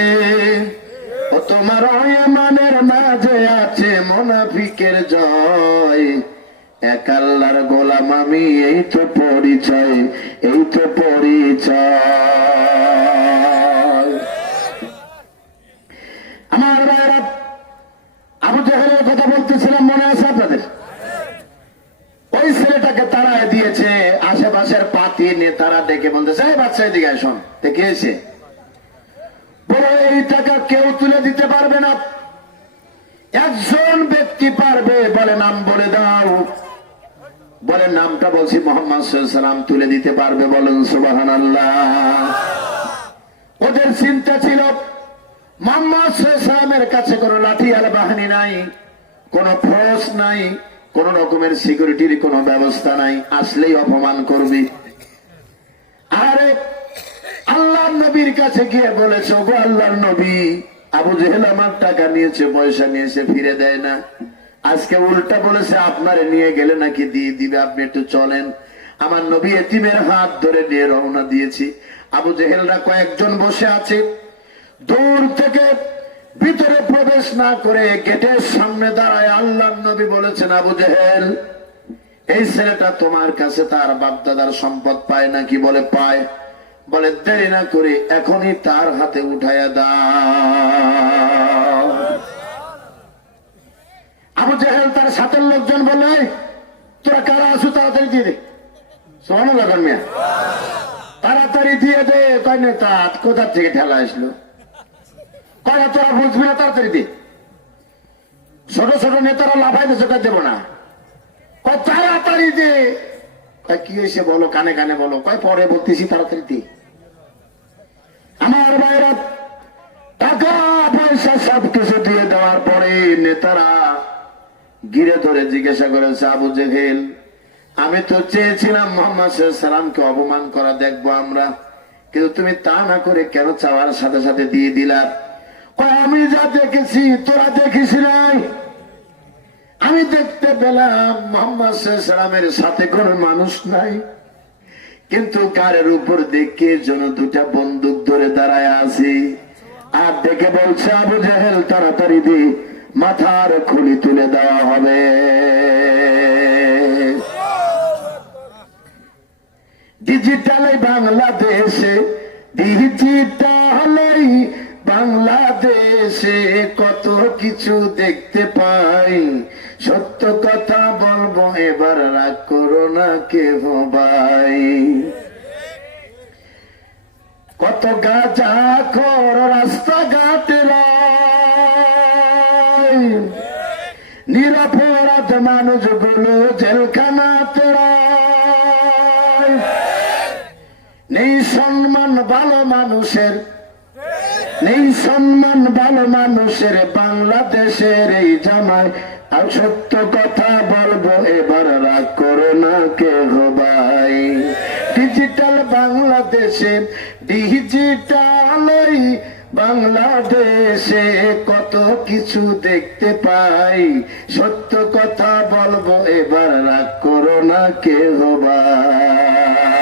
ও তোমার এমানের মাঝে আছে মুনাফিকের জয়। এক আল্লাহর গোলাম আমি, এই তো পরিচয়, এই তো পরিচয়। আমার ভাইরা, আবু জেহেলের কথা বলতেছিলাম, মনে আছে আপনাদের? ওই ছেলেটাকে তাড়ায় দিয়েছে, আশেপাশের পাতি নেতারা ডেকে বলতেছে এই বাচ্চা এদিকে শোন, দেখে এসে বলে এই টাকা কেউ তুলে দিতে পারবে না, একজন ব্যক্তি পারবে, বলে নাম বলে দাও। বলে নামটা বলছি, মুহাম্মদ সাল্লাল্লাহু আলাইহি ওয়াসাল্লাম তুলে দিতে পারবে, বলেন সুবহানাল্লাহ। ওদের চিন্তা ছিল মুহাম্মদ সাল্লাল্লাহু আলাইহি ওয়াসাল্লামের কাছে কোনো লাঠি আর বাহিনী নাই, কোনো ফোর্স নাই, কোন রকমের সিকিউরিটির কোন ব্যবস্থা নাই, আসলেই অপমান করবি। আরে আল্লাহর নবীর কাছে গিয়ে বলেছে, গো আল্লাহর নবী, আবু জেহেল আমার টাকা নিয়েছে, পয়সা নিয়েছে, ফিরে দেয় না। আজকে উল্টা বলেছে আপনারে নিয়ে গেলে নাকি দিয়ে দিবে, আপনি একটু চলেন। আমার নবী এতিমের হাত ধরে নিয়ে রওনা দিয়েছি। আবু জেহেলরা কয়েকজন বসে আছে, দূর থেকে ভিতরে প্রবেশ না করে গেটের সামনে দাঁড়ায় আল্লাহর নবী বলেছেন, আবু জেহেল, এই ছেলেটা তোমার কাছে তার বাপদাদার সম্পদ পায় নাকি? বলে পায়। বলে দেরি না করে এখনই তার হাতে উঠাইয়া দাও। আবু জেহেল তার সাথের লোকজন বলে, তোরা কারা আছো, তাড়াতাড়ি দিয়ে দে। সুবহানাল্লাহ, মিয়া তাড়াতাড়ি দিয়ে দে। নেতা কোথা থেকে ঠেলা আসলো? কয়া তোরা বুঝবি না, তাড়াতাড়ি দে। ছোট ছোট নেতারা লাফাই দিচ্ছে, দেবো না। তাড়াতাড়ি দে। কি হয়েছে বলো, কানে কানে বলো। পরে বলতেছি, তাড়াতাড়ি দে। আমার ভাইরা টাকা পয়সা সবকিছু দিয়ে দেওয়ার পরে নেতারা ঘিরে ধরে জিজ্ঞাসা করেছে, আবু জেহেল, আমি তো চেয়েছিলাম মুহাম্মদ সাল্লাল্লাহু আলাইহি সাল্লামকে অপমান করা দেখবো আমরা, কিন্তু তুমি তা না করে কেন চাওয়ার সাথে সাথে দিয়ে দিলা? আমি যা দেখেছি তোরা দেখিস নাই। আমি দেখতে পেলাম মুহাম্মদ সাল্লাল্লাহু আলাইহি সাল্লামের সাথে কোনো মানুষ নাই, কিন্তু কারের উপর দেখে যেন দুটা বন্দুক ধরে দাঁড়ায় আছি। আর দেখে বলছে, আবু জেহেল তাড়াতাড়ি দি, মাথার খুলি তুলে দেওয়া হবে। ডিজিটালে বাংলাদেশে, ডিজিটালে বাংলাদেশে কত কিছু দেখতে পাই। সত্য কথা বলবো এবার, রাগ করো না কেহ ভাই। কত গাঁজা খোর রাস্তাঘাটে নিরপরাধ মানুষগুলো জেলখানাতে নেই সম্মান ভালো মানুষের, নেই সম্মান ভালো মানুষের বাংলাদেশের এই জামায়। আর সত্য কথা বলবো এবার, রাগ করো না কেহ ভাই। ডিজিটাল বাংলাদেশে, ডিজিটাল বাংলাদেশে কত কিছু দেখতে পাই। সত্য কথা বলবো এবার, রাগ করো না কেহ ভাই।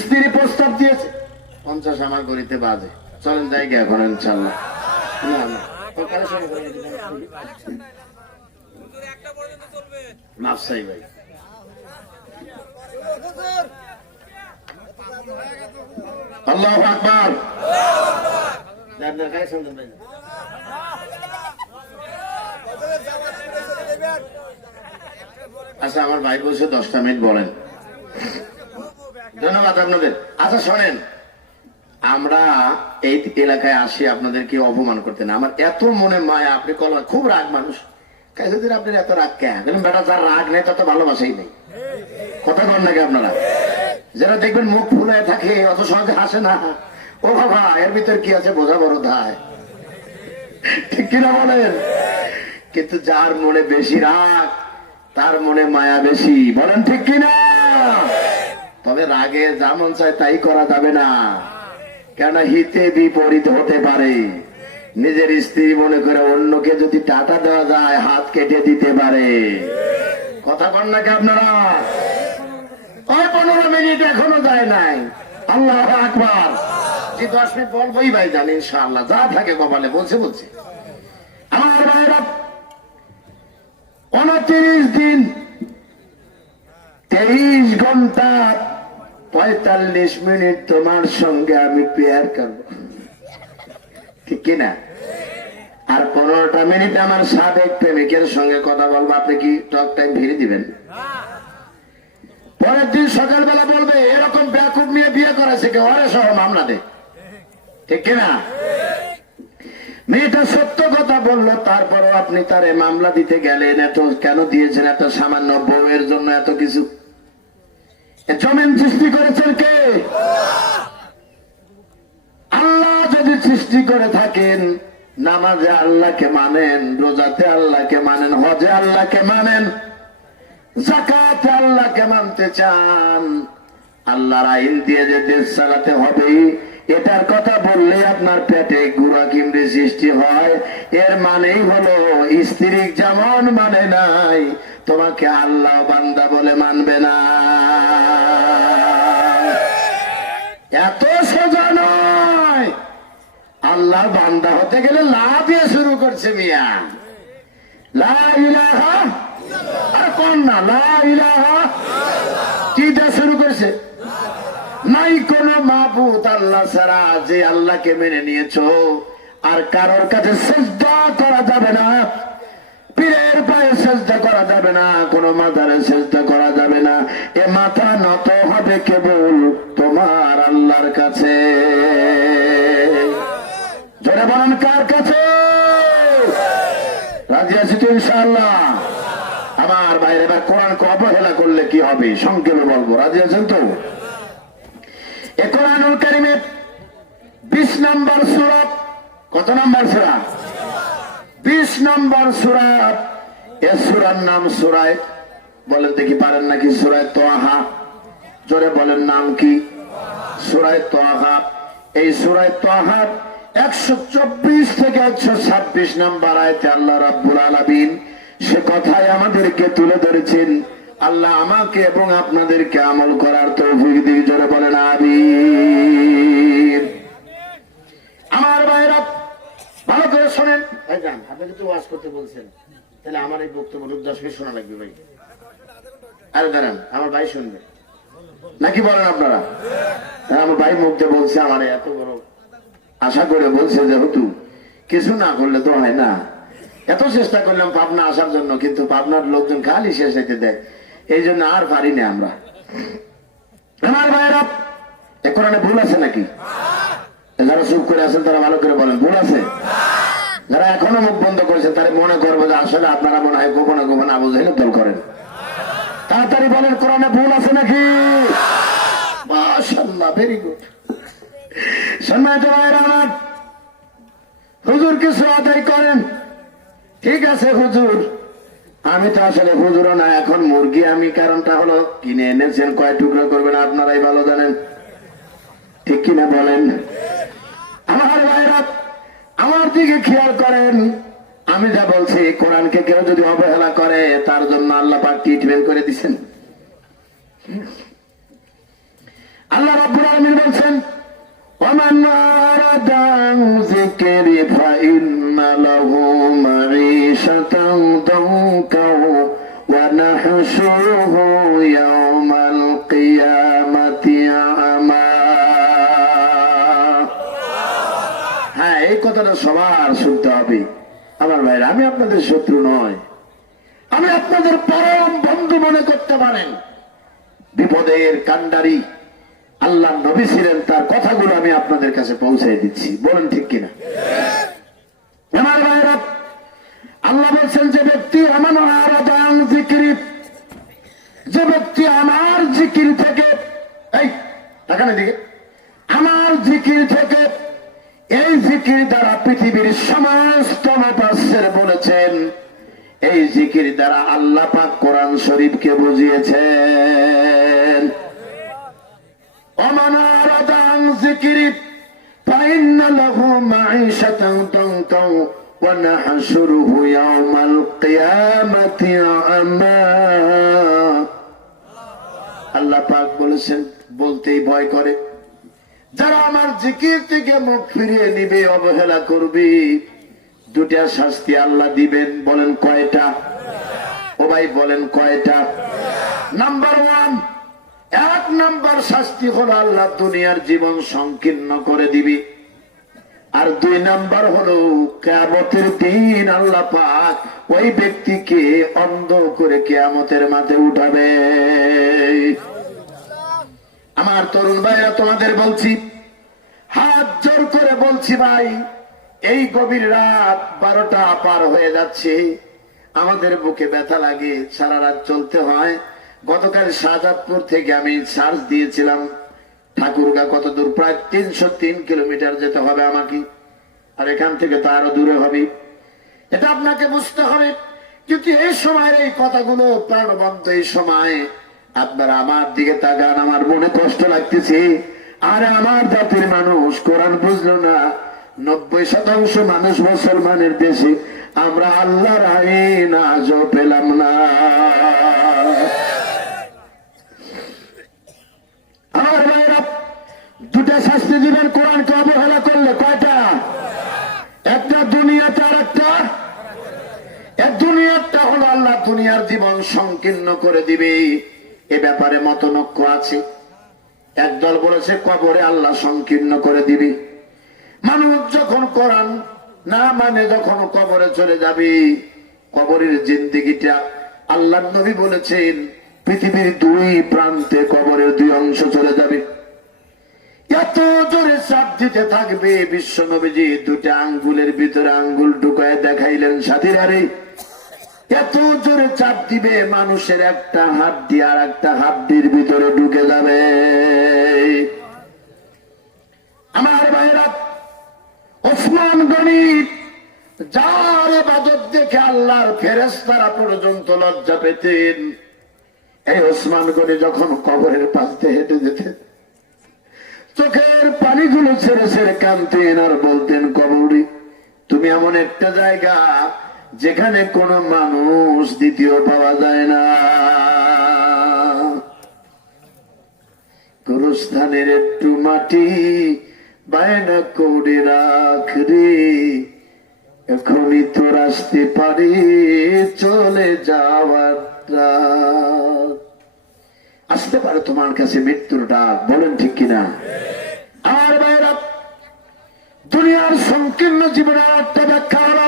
স্ত্রী প্রস্তাব দিয়েছে 50 আমার গড়িতে বাজে, চলেন জায়গা এখন ইনশাল্লাহ। মাফসাই ভাই, আল্লাহু আকবার। আচ্ছা, আমার ভাই বলছে 10টা মিনিট বলেন। ধন্যবাদ আপনাদের। আচ্ছা শোনেন, আমরা এই এলাকায় আসি আপনাদেরকে অপমান করতে না। আমার এত মনে মায়া, আপনি কলমা খুব রাগ মানুষ, কাজের আপনার এত রাগ কেন? বেটা, যার রাগ নেই তত ভালোবাসাই নেই। কথা বল নাকি আপনারা? যারা দেখবেন মুখ ফুলে থাকে, অত সহজে হাসে না, ও বাবা এর ভিতর কি আছে বোঝা বড় দায়, ঠিক কিনা বলেন? কিন্তু যার মনে বেশি রাগ, তার মনে মায়া বেশি, বলেন ঠিক কিনা? তবে রাগে যা মন চায় তাই করা যাবে না, কেননা হিতে বিপরীত হতে পারে। নিজের স্ত্রী মনে করে অন্যকে যদি টাটা দেওয়া যায়, হাত কেটে দিতে পারে। কথা বল নাকি আপনারা? 15 মিনিট এখনো যায় নাই। আল্লাহু আকবার। যে 10 মিনিট বলবোই ভাই জানি ইনশাআল্লাহ, যা থাকে কপালে বলছে। আমার ভাইরা 29 দিন 23 ঘন্টা 45 মিনিট তোমার সঙ্গে আমি পেয়ার করব, ঠিক কিনা? আর 15টা মিনিট আমার সাবেক প্রেমিকের সঙ্গে কথা বলবো। আপনি কি টক টাইম ফিরে দিবেন? পরের দিন সকালবেলা বলবে এরকম ব্যাকুব নিয়ে বিয়ে করেছে কেউ, আরে সহ মামলা দে, ঠিক কিনা? মেয়েটা সত্য কথা বললো, তারপরও আপনি তারে মামলা দিতে গেলেন। এত কেন দিয়েছেন? এত সামান্য বউয়ের জন্য এত কিছু? জমিন সৃষ্টি করেছেন কে? আল্লাহ। যদি সৃষ্টি করে থাকেন, নামাজে আল্লাহকে মানেন, রোজাতে আল্লাহকে মানেন, হজে আল্লাহকে মানেন, যাকাতে আল্লাহকে মানতে চান, আল্লাহর আইন দিয়ে যে দেশ চালাতে হবে, এটার কথা বললে আপনার পেটে গুড়া কিমড়ে সৃষ্টি হয়। এর মানেই হলো স্ত্রী যেমন মানে নাই, তোমাকে আল্লাহ বান্দা বলে মানবে না। এত সোজা নয়। আল্লাহ বান্দা হতে গেলে লা দিয়ে শুরু করছে মিয়া। লা ইলাহা, আর কোন না লা ইলাহা, কি দিয়ে শুরু করছে? নাই কোন মাবুদ আল্লাহ ছাড়া, যে আল্লাহকে মেনে নিয়েছো আর কারোর কাছে সিজদা করা যাবে না। পীরের পায়ে সেজদা করা যাবে না, কোনো মাথারে সেজদা করা যাবে না। এ মাথা নত হবে কেবল তোমার আল্লাহর কাছে। জোরে বলেন কার কাছে? রাজি আছি তো ইনশাআল্লাহ? আমার বাইরে বা কোরআনকে অবহেলা করলে কি হবে সংক্ষেপে বলবো, রাজি আছেন তো? এ কোরআনুল কারীমের 20 নম্বর সূরা, কত নম্বর সূরা? 20 নম্বর সূরা। এ সূরার নাম সূরায়ে, বলেন দেখি পারেন নাকি? সূরায়ে তাহা। জোরে বলেন নাম কি? সূরায়ে তাহা। এই সূরায়ে তাহা 124 থেকে 126 নম্বর আয়াতে আল্লাহ রাব্বুল আলামিন সে কথাই আমাদেরকে তুলে ধরেছেন। আল্লাহ আমাকে এবং আপনাদেরকে আমল করার তৌফিক দিন। জোরে বলেন আমিন। আমার ভাইরা ভালো করে শোনেন। ভাইজান আপনাকে তো ওয়াজ করতে বলছেন, তাহলে আমার এই বক্তব্য 10 মিনিট শোনা লাগবে ভাই। আরে দাঁড়ান, আমার ভাই শুনবে নাকি বলেন আপনারা? আমার ভাই মুখে বলছে, আমার এত বড় আশা করে বলছে, যেহেতু কিছু না করলে তো হয় না। এত চেষ্টা করলাম পাবনা আসার জন্য, কিন্তু পাবনার লোকজন খালি শেষ হইতে দেয়, এই জন্য আর পারি না আমরা। আমার ভাইয়েরা, এ কোরআনে ভুল আছে নাকি? যারা চুপ করে আছেন তারা ভালো করে বলেন, ভুল আছে? যারা এখনো মুখ বন্ধ করেছেন তারা মনে করবো যে আসলে আপনারা মনে হয় গোপনে গোপনে আবু জাহেলের দল করেন। তাড়াতাড়ি বলেন কোরআনে ভুল আছে নাকি? মাশাআল্লাহ, ভেরি গুড। সম্মানিত ভাইরা আমার, হুজুর কিছু আদায় করেন, ঠিক আছে হুজুর, আমি তো আসলে হুজুরও না, এখন মুরগি আমি, কারণটা হলো কিনে এনেছেন, কয় টুকরো করবেন আপনারাই ভালো জানেন, ঠিক কিনা বলেন? আমার ভাইরা আমার দিকে খেয়াল করেন, আমি যা বলছি কোরআনকে কেউ যদি অবহেলা করে তার জন্য আল্লাহ পাক ট্রিটমেন্ট করে দিচ্ছেন। আল্লাহ রাব্বুল আলামিন বলছেন, ومن أراد عن ذكري فإن له معيشة ضنكا ونحشره يوم القيامة أعمى। হ্যাঁ, এই কথাটা সবার শুনতে হবে। আমার ভাইরা, আমি আপনাদের শত্রু নয়, আমি আপনাদের পরম বন্ধু মনে করতে পারেন। বিপদের কান্ডারি আল্লাহ নবী ছিলেন, তার কথাগুলো আমি আপনাদের কাছে পৌঁছে দিচ্ছি, বলেন ঠিক কিনা? আমার ভাইরা, আল্লাহ বলছেন, যে ব্যক্তি আমার যে ব্যক্তি আমার জিকির থেকে, এই তাকান দিকে, আমার জিকির থেকে, এই জিকির দ্বারা পৃথিবীর সমস্ত মুফাসসির বলেছেন, এই জিকির দ্বারা আল্লাহ পাক কোরআন শরীফকে বুঝিয়েছেন। ومن أراد عن ذكري فإن له معيشة ضنكا ونحشره يوم القيامة أعمى। আল্লাহ পাক বলেছেন, বলতেই ভয় করে, যারা আমার জিকির থেকে মুখ ফিরিয়ে নিবে, অবহেলা করবে, দুটা শাস্তি আল্লাহ দিবেন। বলেন কয়টা? ও ভাই বলেন কয়টা? নাম্বার 1, 1 নম্বর শাস্তি হলো আল্লাহ দুনিয়ার জীবন সংকীর্ণ করে দিবি। আর 2 নম্বর হলো কিয়ামতের দিন আল্লাহ পাক ওই ব্যক্তিকে অন্ধ করে কিয়ামতের মাঠে উঠাবে। আমার তরুণ ভাইরা, তোমাদের বলছি, হাত জোর করে বলছি ভাই, এই গভীর রাত 12টা পার হয়ে যাচ্ছে, আমাদের বুকে ব্যথা লাগে, সারা রাত চলতে হয়। গতকাল শাহজাদপুর থেকে আমি চার্জ দিয়েছিলাম ঠাকুরগা, কত দূর? প্রায় 303 কিলোমিটার যেতে হবে আমাকে, আর এখান থেকে তো আরো দূরে হবে। এটা আপনাকে বুঝতে হবে। কিন্তু এই সময়ের এই কথাগুলো প্রাণবন্ত, এই সময় আপনারা আমার দিকে তাকান, আমার মনে কষ্ট লাগতেছে। আর আমার জাতির মানুষ কোরআন বুঝলো না, 90% মানুষ মুসলমানের দেশে, আমরা আল্লাহর আইন আজও পেলাম না। আমার ভাইরা, 2টা শাস্তি দিবেন কোরআনকে অবহেলা করলে। কয়টা? একটা দুনিয়াতে, আর একটা দুনিয়াটা হলো আল্লাহ দুনিয়ার জীবন সংকীর্ণ করে দিবে। এ ব্যাপারে মতনৈক্য আছে। একদল বলেছে কবরে আল্লাহ সংকীর্ণ করে দিবে। মানুষ যখন কোরআন না মানে, যখন কবরে চলে যাবে, কবরের জিন্দেগিটা আল্লাহর নবী বলেছেন পৃথিবীর দুই প্রান্তে কবরের দুই অংশ চলে যাবে। এত জোরে চাপ দিতে থাকবে, বিশ্ব নবীজি দুটা আঙ্গুলের ভিতরে আঙ্গুল ঢুকায় দেখাইলেন সাথীরা রে, এত জোরে চাপ দিবে মানুষের একটা হাড্ডি আর একটা হাড্ডির ভিতরে ঢুকে যাবে। আমার ভাইরা, ওসমান গনি যার ইবাদত দেখে আল্লাহর ফেরেশতারা পর্যন্ত লজ্জা পেতেন, এই ওসমান গনি যখন কবরের পাশ দিয়ে হেঁটে যেতেন চোখের পানিগুলো ছেড়ে ছেড়ে কাঁদতেন আর বলতেন, কবরী তুমি এমন একটা জায়গা যেখানে কোনো মানুষ দ্বিতীয় পাওয়া যায় না। গোরস্থানের একটু মাটি বায়না করে রাখ রে, এখনই তো আসতে পারি চলে যাওয়ার রাত। আসতে পারে তোমার কাছে মৃত্যুর ডাক, বলেন ঠিক কিনা? আর বাইরা, দুনিয়ার সংকীর্ণ জীবনের একটা ব্যাখ্যা হলো,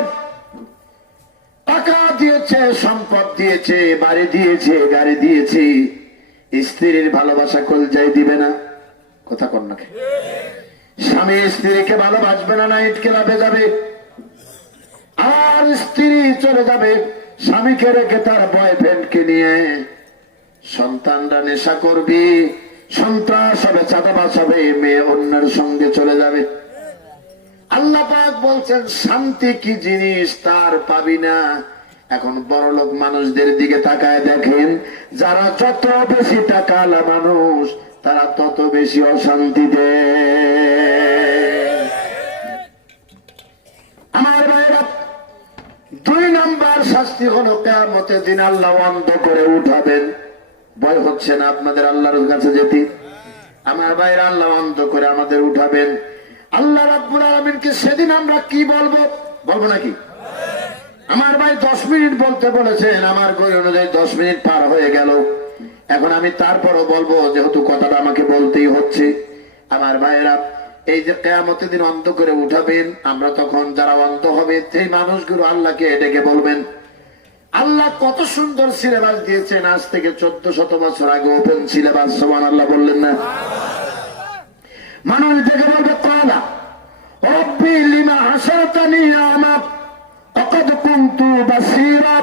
টাকা দিয়েছে, সম্পদ দিয়েছে, বাড়ি দিয়েছে, গাড়ি দিয়েছে, স্ত্রীর ভালোবাসা কলজায় দিবে না, কথা কন না। স্বামী স্ত্রীকে ভালোবাসবে না, নাইট ক্লাবে যাবে, আর স্ত্রী চলে যাবে স্বামীকে রেখে তার বয়ফ্রেন্ডকে নিয়ে। সন্তানরা নেশা করবি, সন্ত্রাস হবে, চাঁদাবাজ হবে, মেয়ে অন্যের সঙ্গে চলে যাবে। আল্লাহ পাক বলছেন শান্তি কি জিনিস তার পাবি না। এখন বড়লোক মানুষদের দিকে তাকায় দেখেন, যারা যত বেশি টাকাওয়ালা মানুষ তারা তত বেশি অশান্তিতে। আমার ভাইরা, 2 নম্বর শাস্তি হলো কিয়ামতের দিন আল্লাহ অন্ধ করে উঠাবেন। ভয় হচ্ছে না আপনাদের আল্লাহর কাছে যেতে? আমার ভাইরা, আল্লাহ অন্ধ করে আমাদের উঠাবেন। আল্লাহ রাব্বুল আলামিনকে সেদিন আমরা কি বলবো? বলবো নাকি? আমার ভাই 10 মিনিট বলতে বলেছেন, আমার গড়ি অনুযায়ী 10 মিনিট পার হয়ে গেল। এখন আমি তারপরও বলবো, যেহেতু কথাটা আমাকে বলতেই হচ্ছে। আমার ভাইরা, এই যে কিয়ামতের দিন অন্ধ করে উঠাবেন, আমরা তখন যারা অন্ধ হবে সেই মানুষগুলো আল্লাহকে ডেকে বলবেন, আল্লাহ কত সুন্দর সিলেবাস দিয়েছেন, আজ থেকে 1400 বছর আগে ওপেন সিলেবাস। সুবহানাল্লাহ বললেন না? মানুষ ডেকে বলবে, ক্বালা রব্বি লিমা হাসারতানি আমা ফাকাদ কুনতু বাসীরা,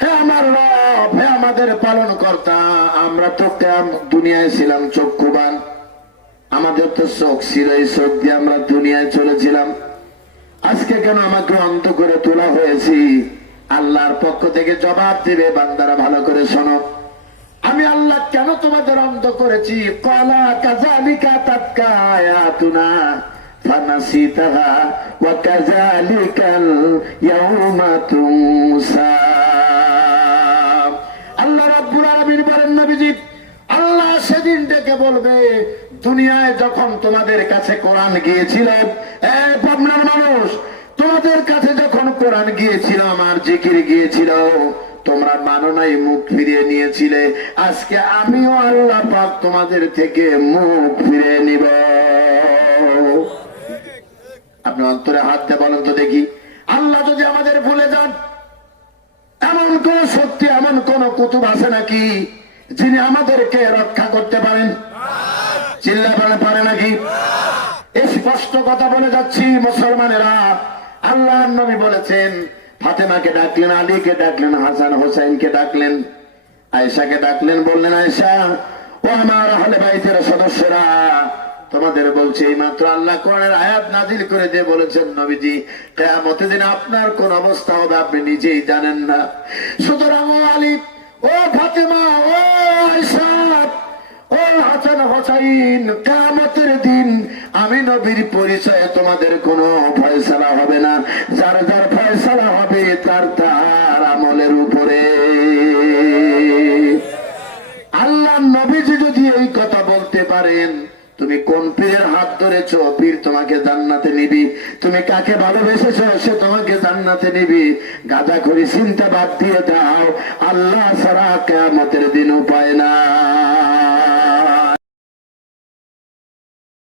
হে আমার রব, হে আমাদের পালনকর্তা, আমরা তো দুনিয়ায় ছিলাম চক্ষুবান, আমাদের তো চোখ ছিল, এই চোখ দিয়ে আমরা দুনিয়ায় চলেছিলাম, আজকে কেন আমাকে অন্ধ করে তোলা হয়েছি? আল্লাহর পক্ষ থেকে জবাব দিবে, বান্দারা ভালো করে শোনো, আমি আল্লাহ কেন তোমাদের অন্ধ করেছি? ক্বালা কাযালিকা তাতকা আয়াতুনা ফানাসিতাহা ওয়া কাযালিকাল ইয়াউমা তুনসা। আল্লাহ রাব্বুল আলামিন বলেন, নবীজি, আল্লাহ সেদিন ডেকে বলবে, দুনিয়ায় যখন তোমাদের কাছে কোরআন গিয়েছিল, এই পাবনার মানুষ, তোমাদের কাছে যখন কোরআন গিয়েছিল, আমার জিকির গিয়েছিল, তোমরা মানো নাই, মুখ ফিরিয়ে নিয়েছিলে। আজকে আমিও আল্লাহ পাক তোমাদের থেকে মুখ ফিরিয়ে নিব। আপনি অন্তরে হাত দিয়ে বলেন তো দেখি, আল্লাহ যদি আমাদের ভুলে যান, এমন কোন সত্যি, এমন কোন কুতুব আছে নাকি যিনি আমাদেরকে রক্ষা করতে পারেন? চিল্লাপানে পারে নাকি? স্পষ্ট কথা বলে যাচ্ছি মুসলমানেরা, আল্লাহর নবী বলেছেন, ফাতেমাকে ডাকলেন, আলীকে ডাকলেন, হাসান হোসাইনকে ডাকলেন, আয়েশাকে ডাকলেন, বললেন, আয়েশা, ও আমার আহলে বাইতের সদস্যরা, তোমাদের বলছে, এই মাত্র আল্লাহ কোরআনের আয়াত নাজিল করে দিয়ে বলেছেন, নবীজি, কিয়ামতের দিন আপনার কোন অবস্থা হবে আপনি নিজেই জানেন না। সুতরাং ও আলী, ও ফাতেমা, ও আয়েশা, ও হাসান হোসাইন, কিয়ামতের দিন আমি নবীর পরিচয়ে তোমাদের কোনো ফয়সালা হবে না। যার যার ফয়সালা হবে তার তার আমলের উপরে। আল্লাহ নবীজি যদি এই কথা বলতে পারেন, তুমি কোন পীরের হাত ধরেছ, পীর তোমাকে জান্নাতে নিবি। তুমি কাকে ভালোবেসেছ, সে তোমাকে জান্নাতে নিবি। গাঁজাখড়ি চিন্তা বাদ দিয়ে দাও, আল্লাহ ছাড়া কিয়ামতের দিন উপায় না।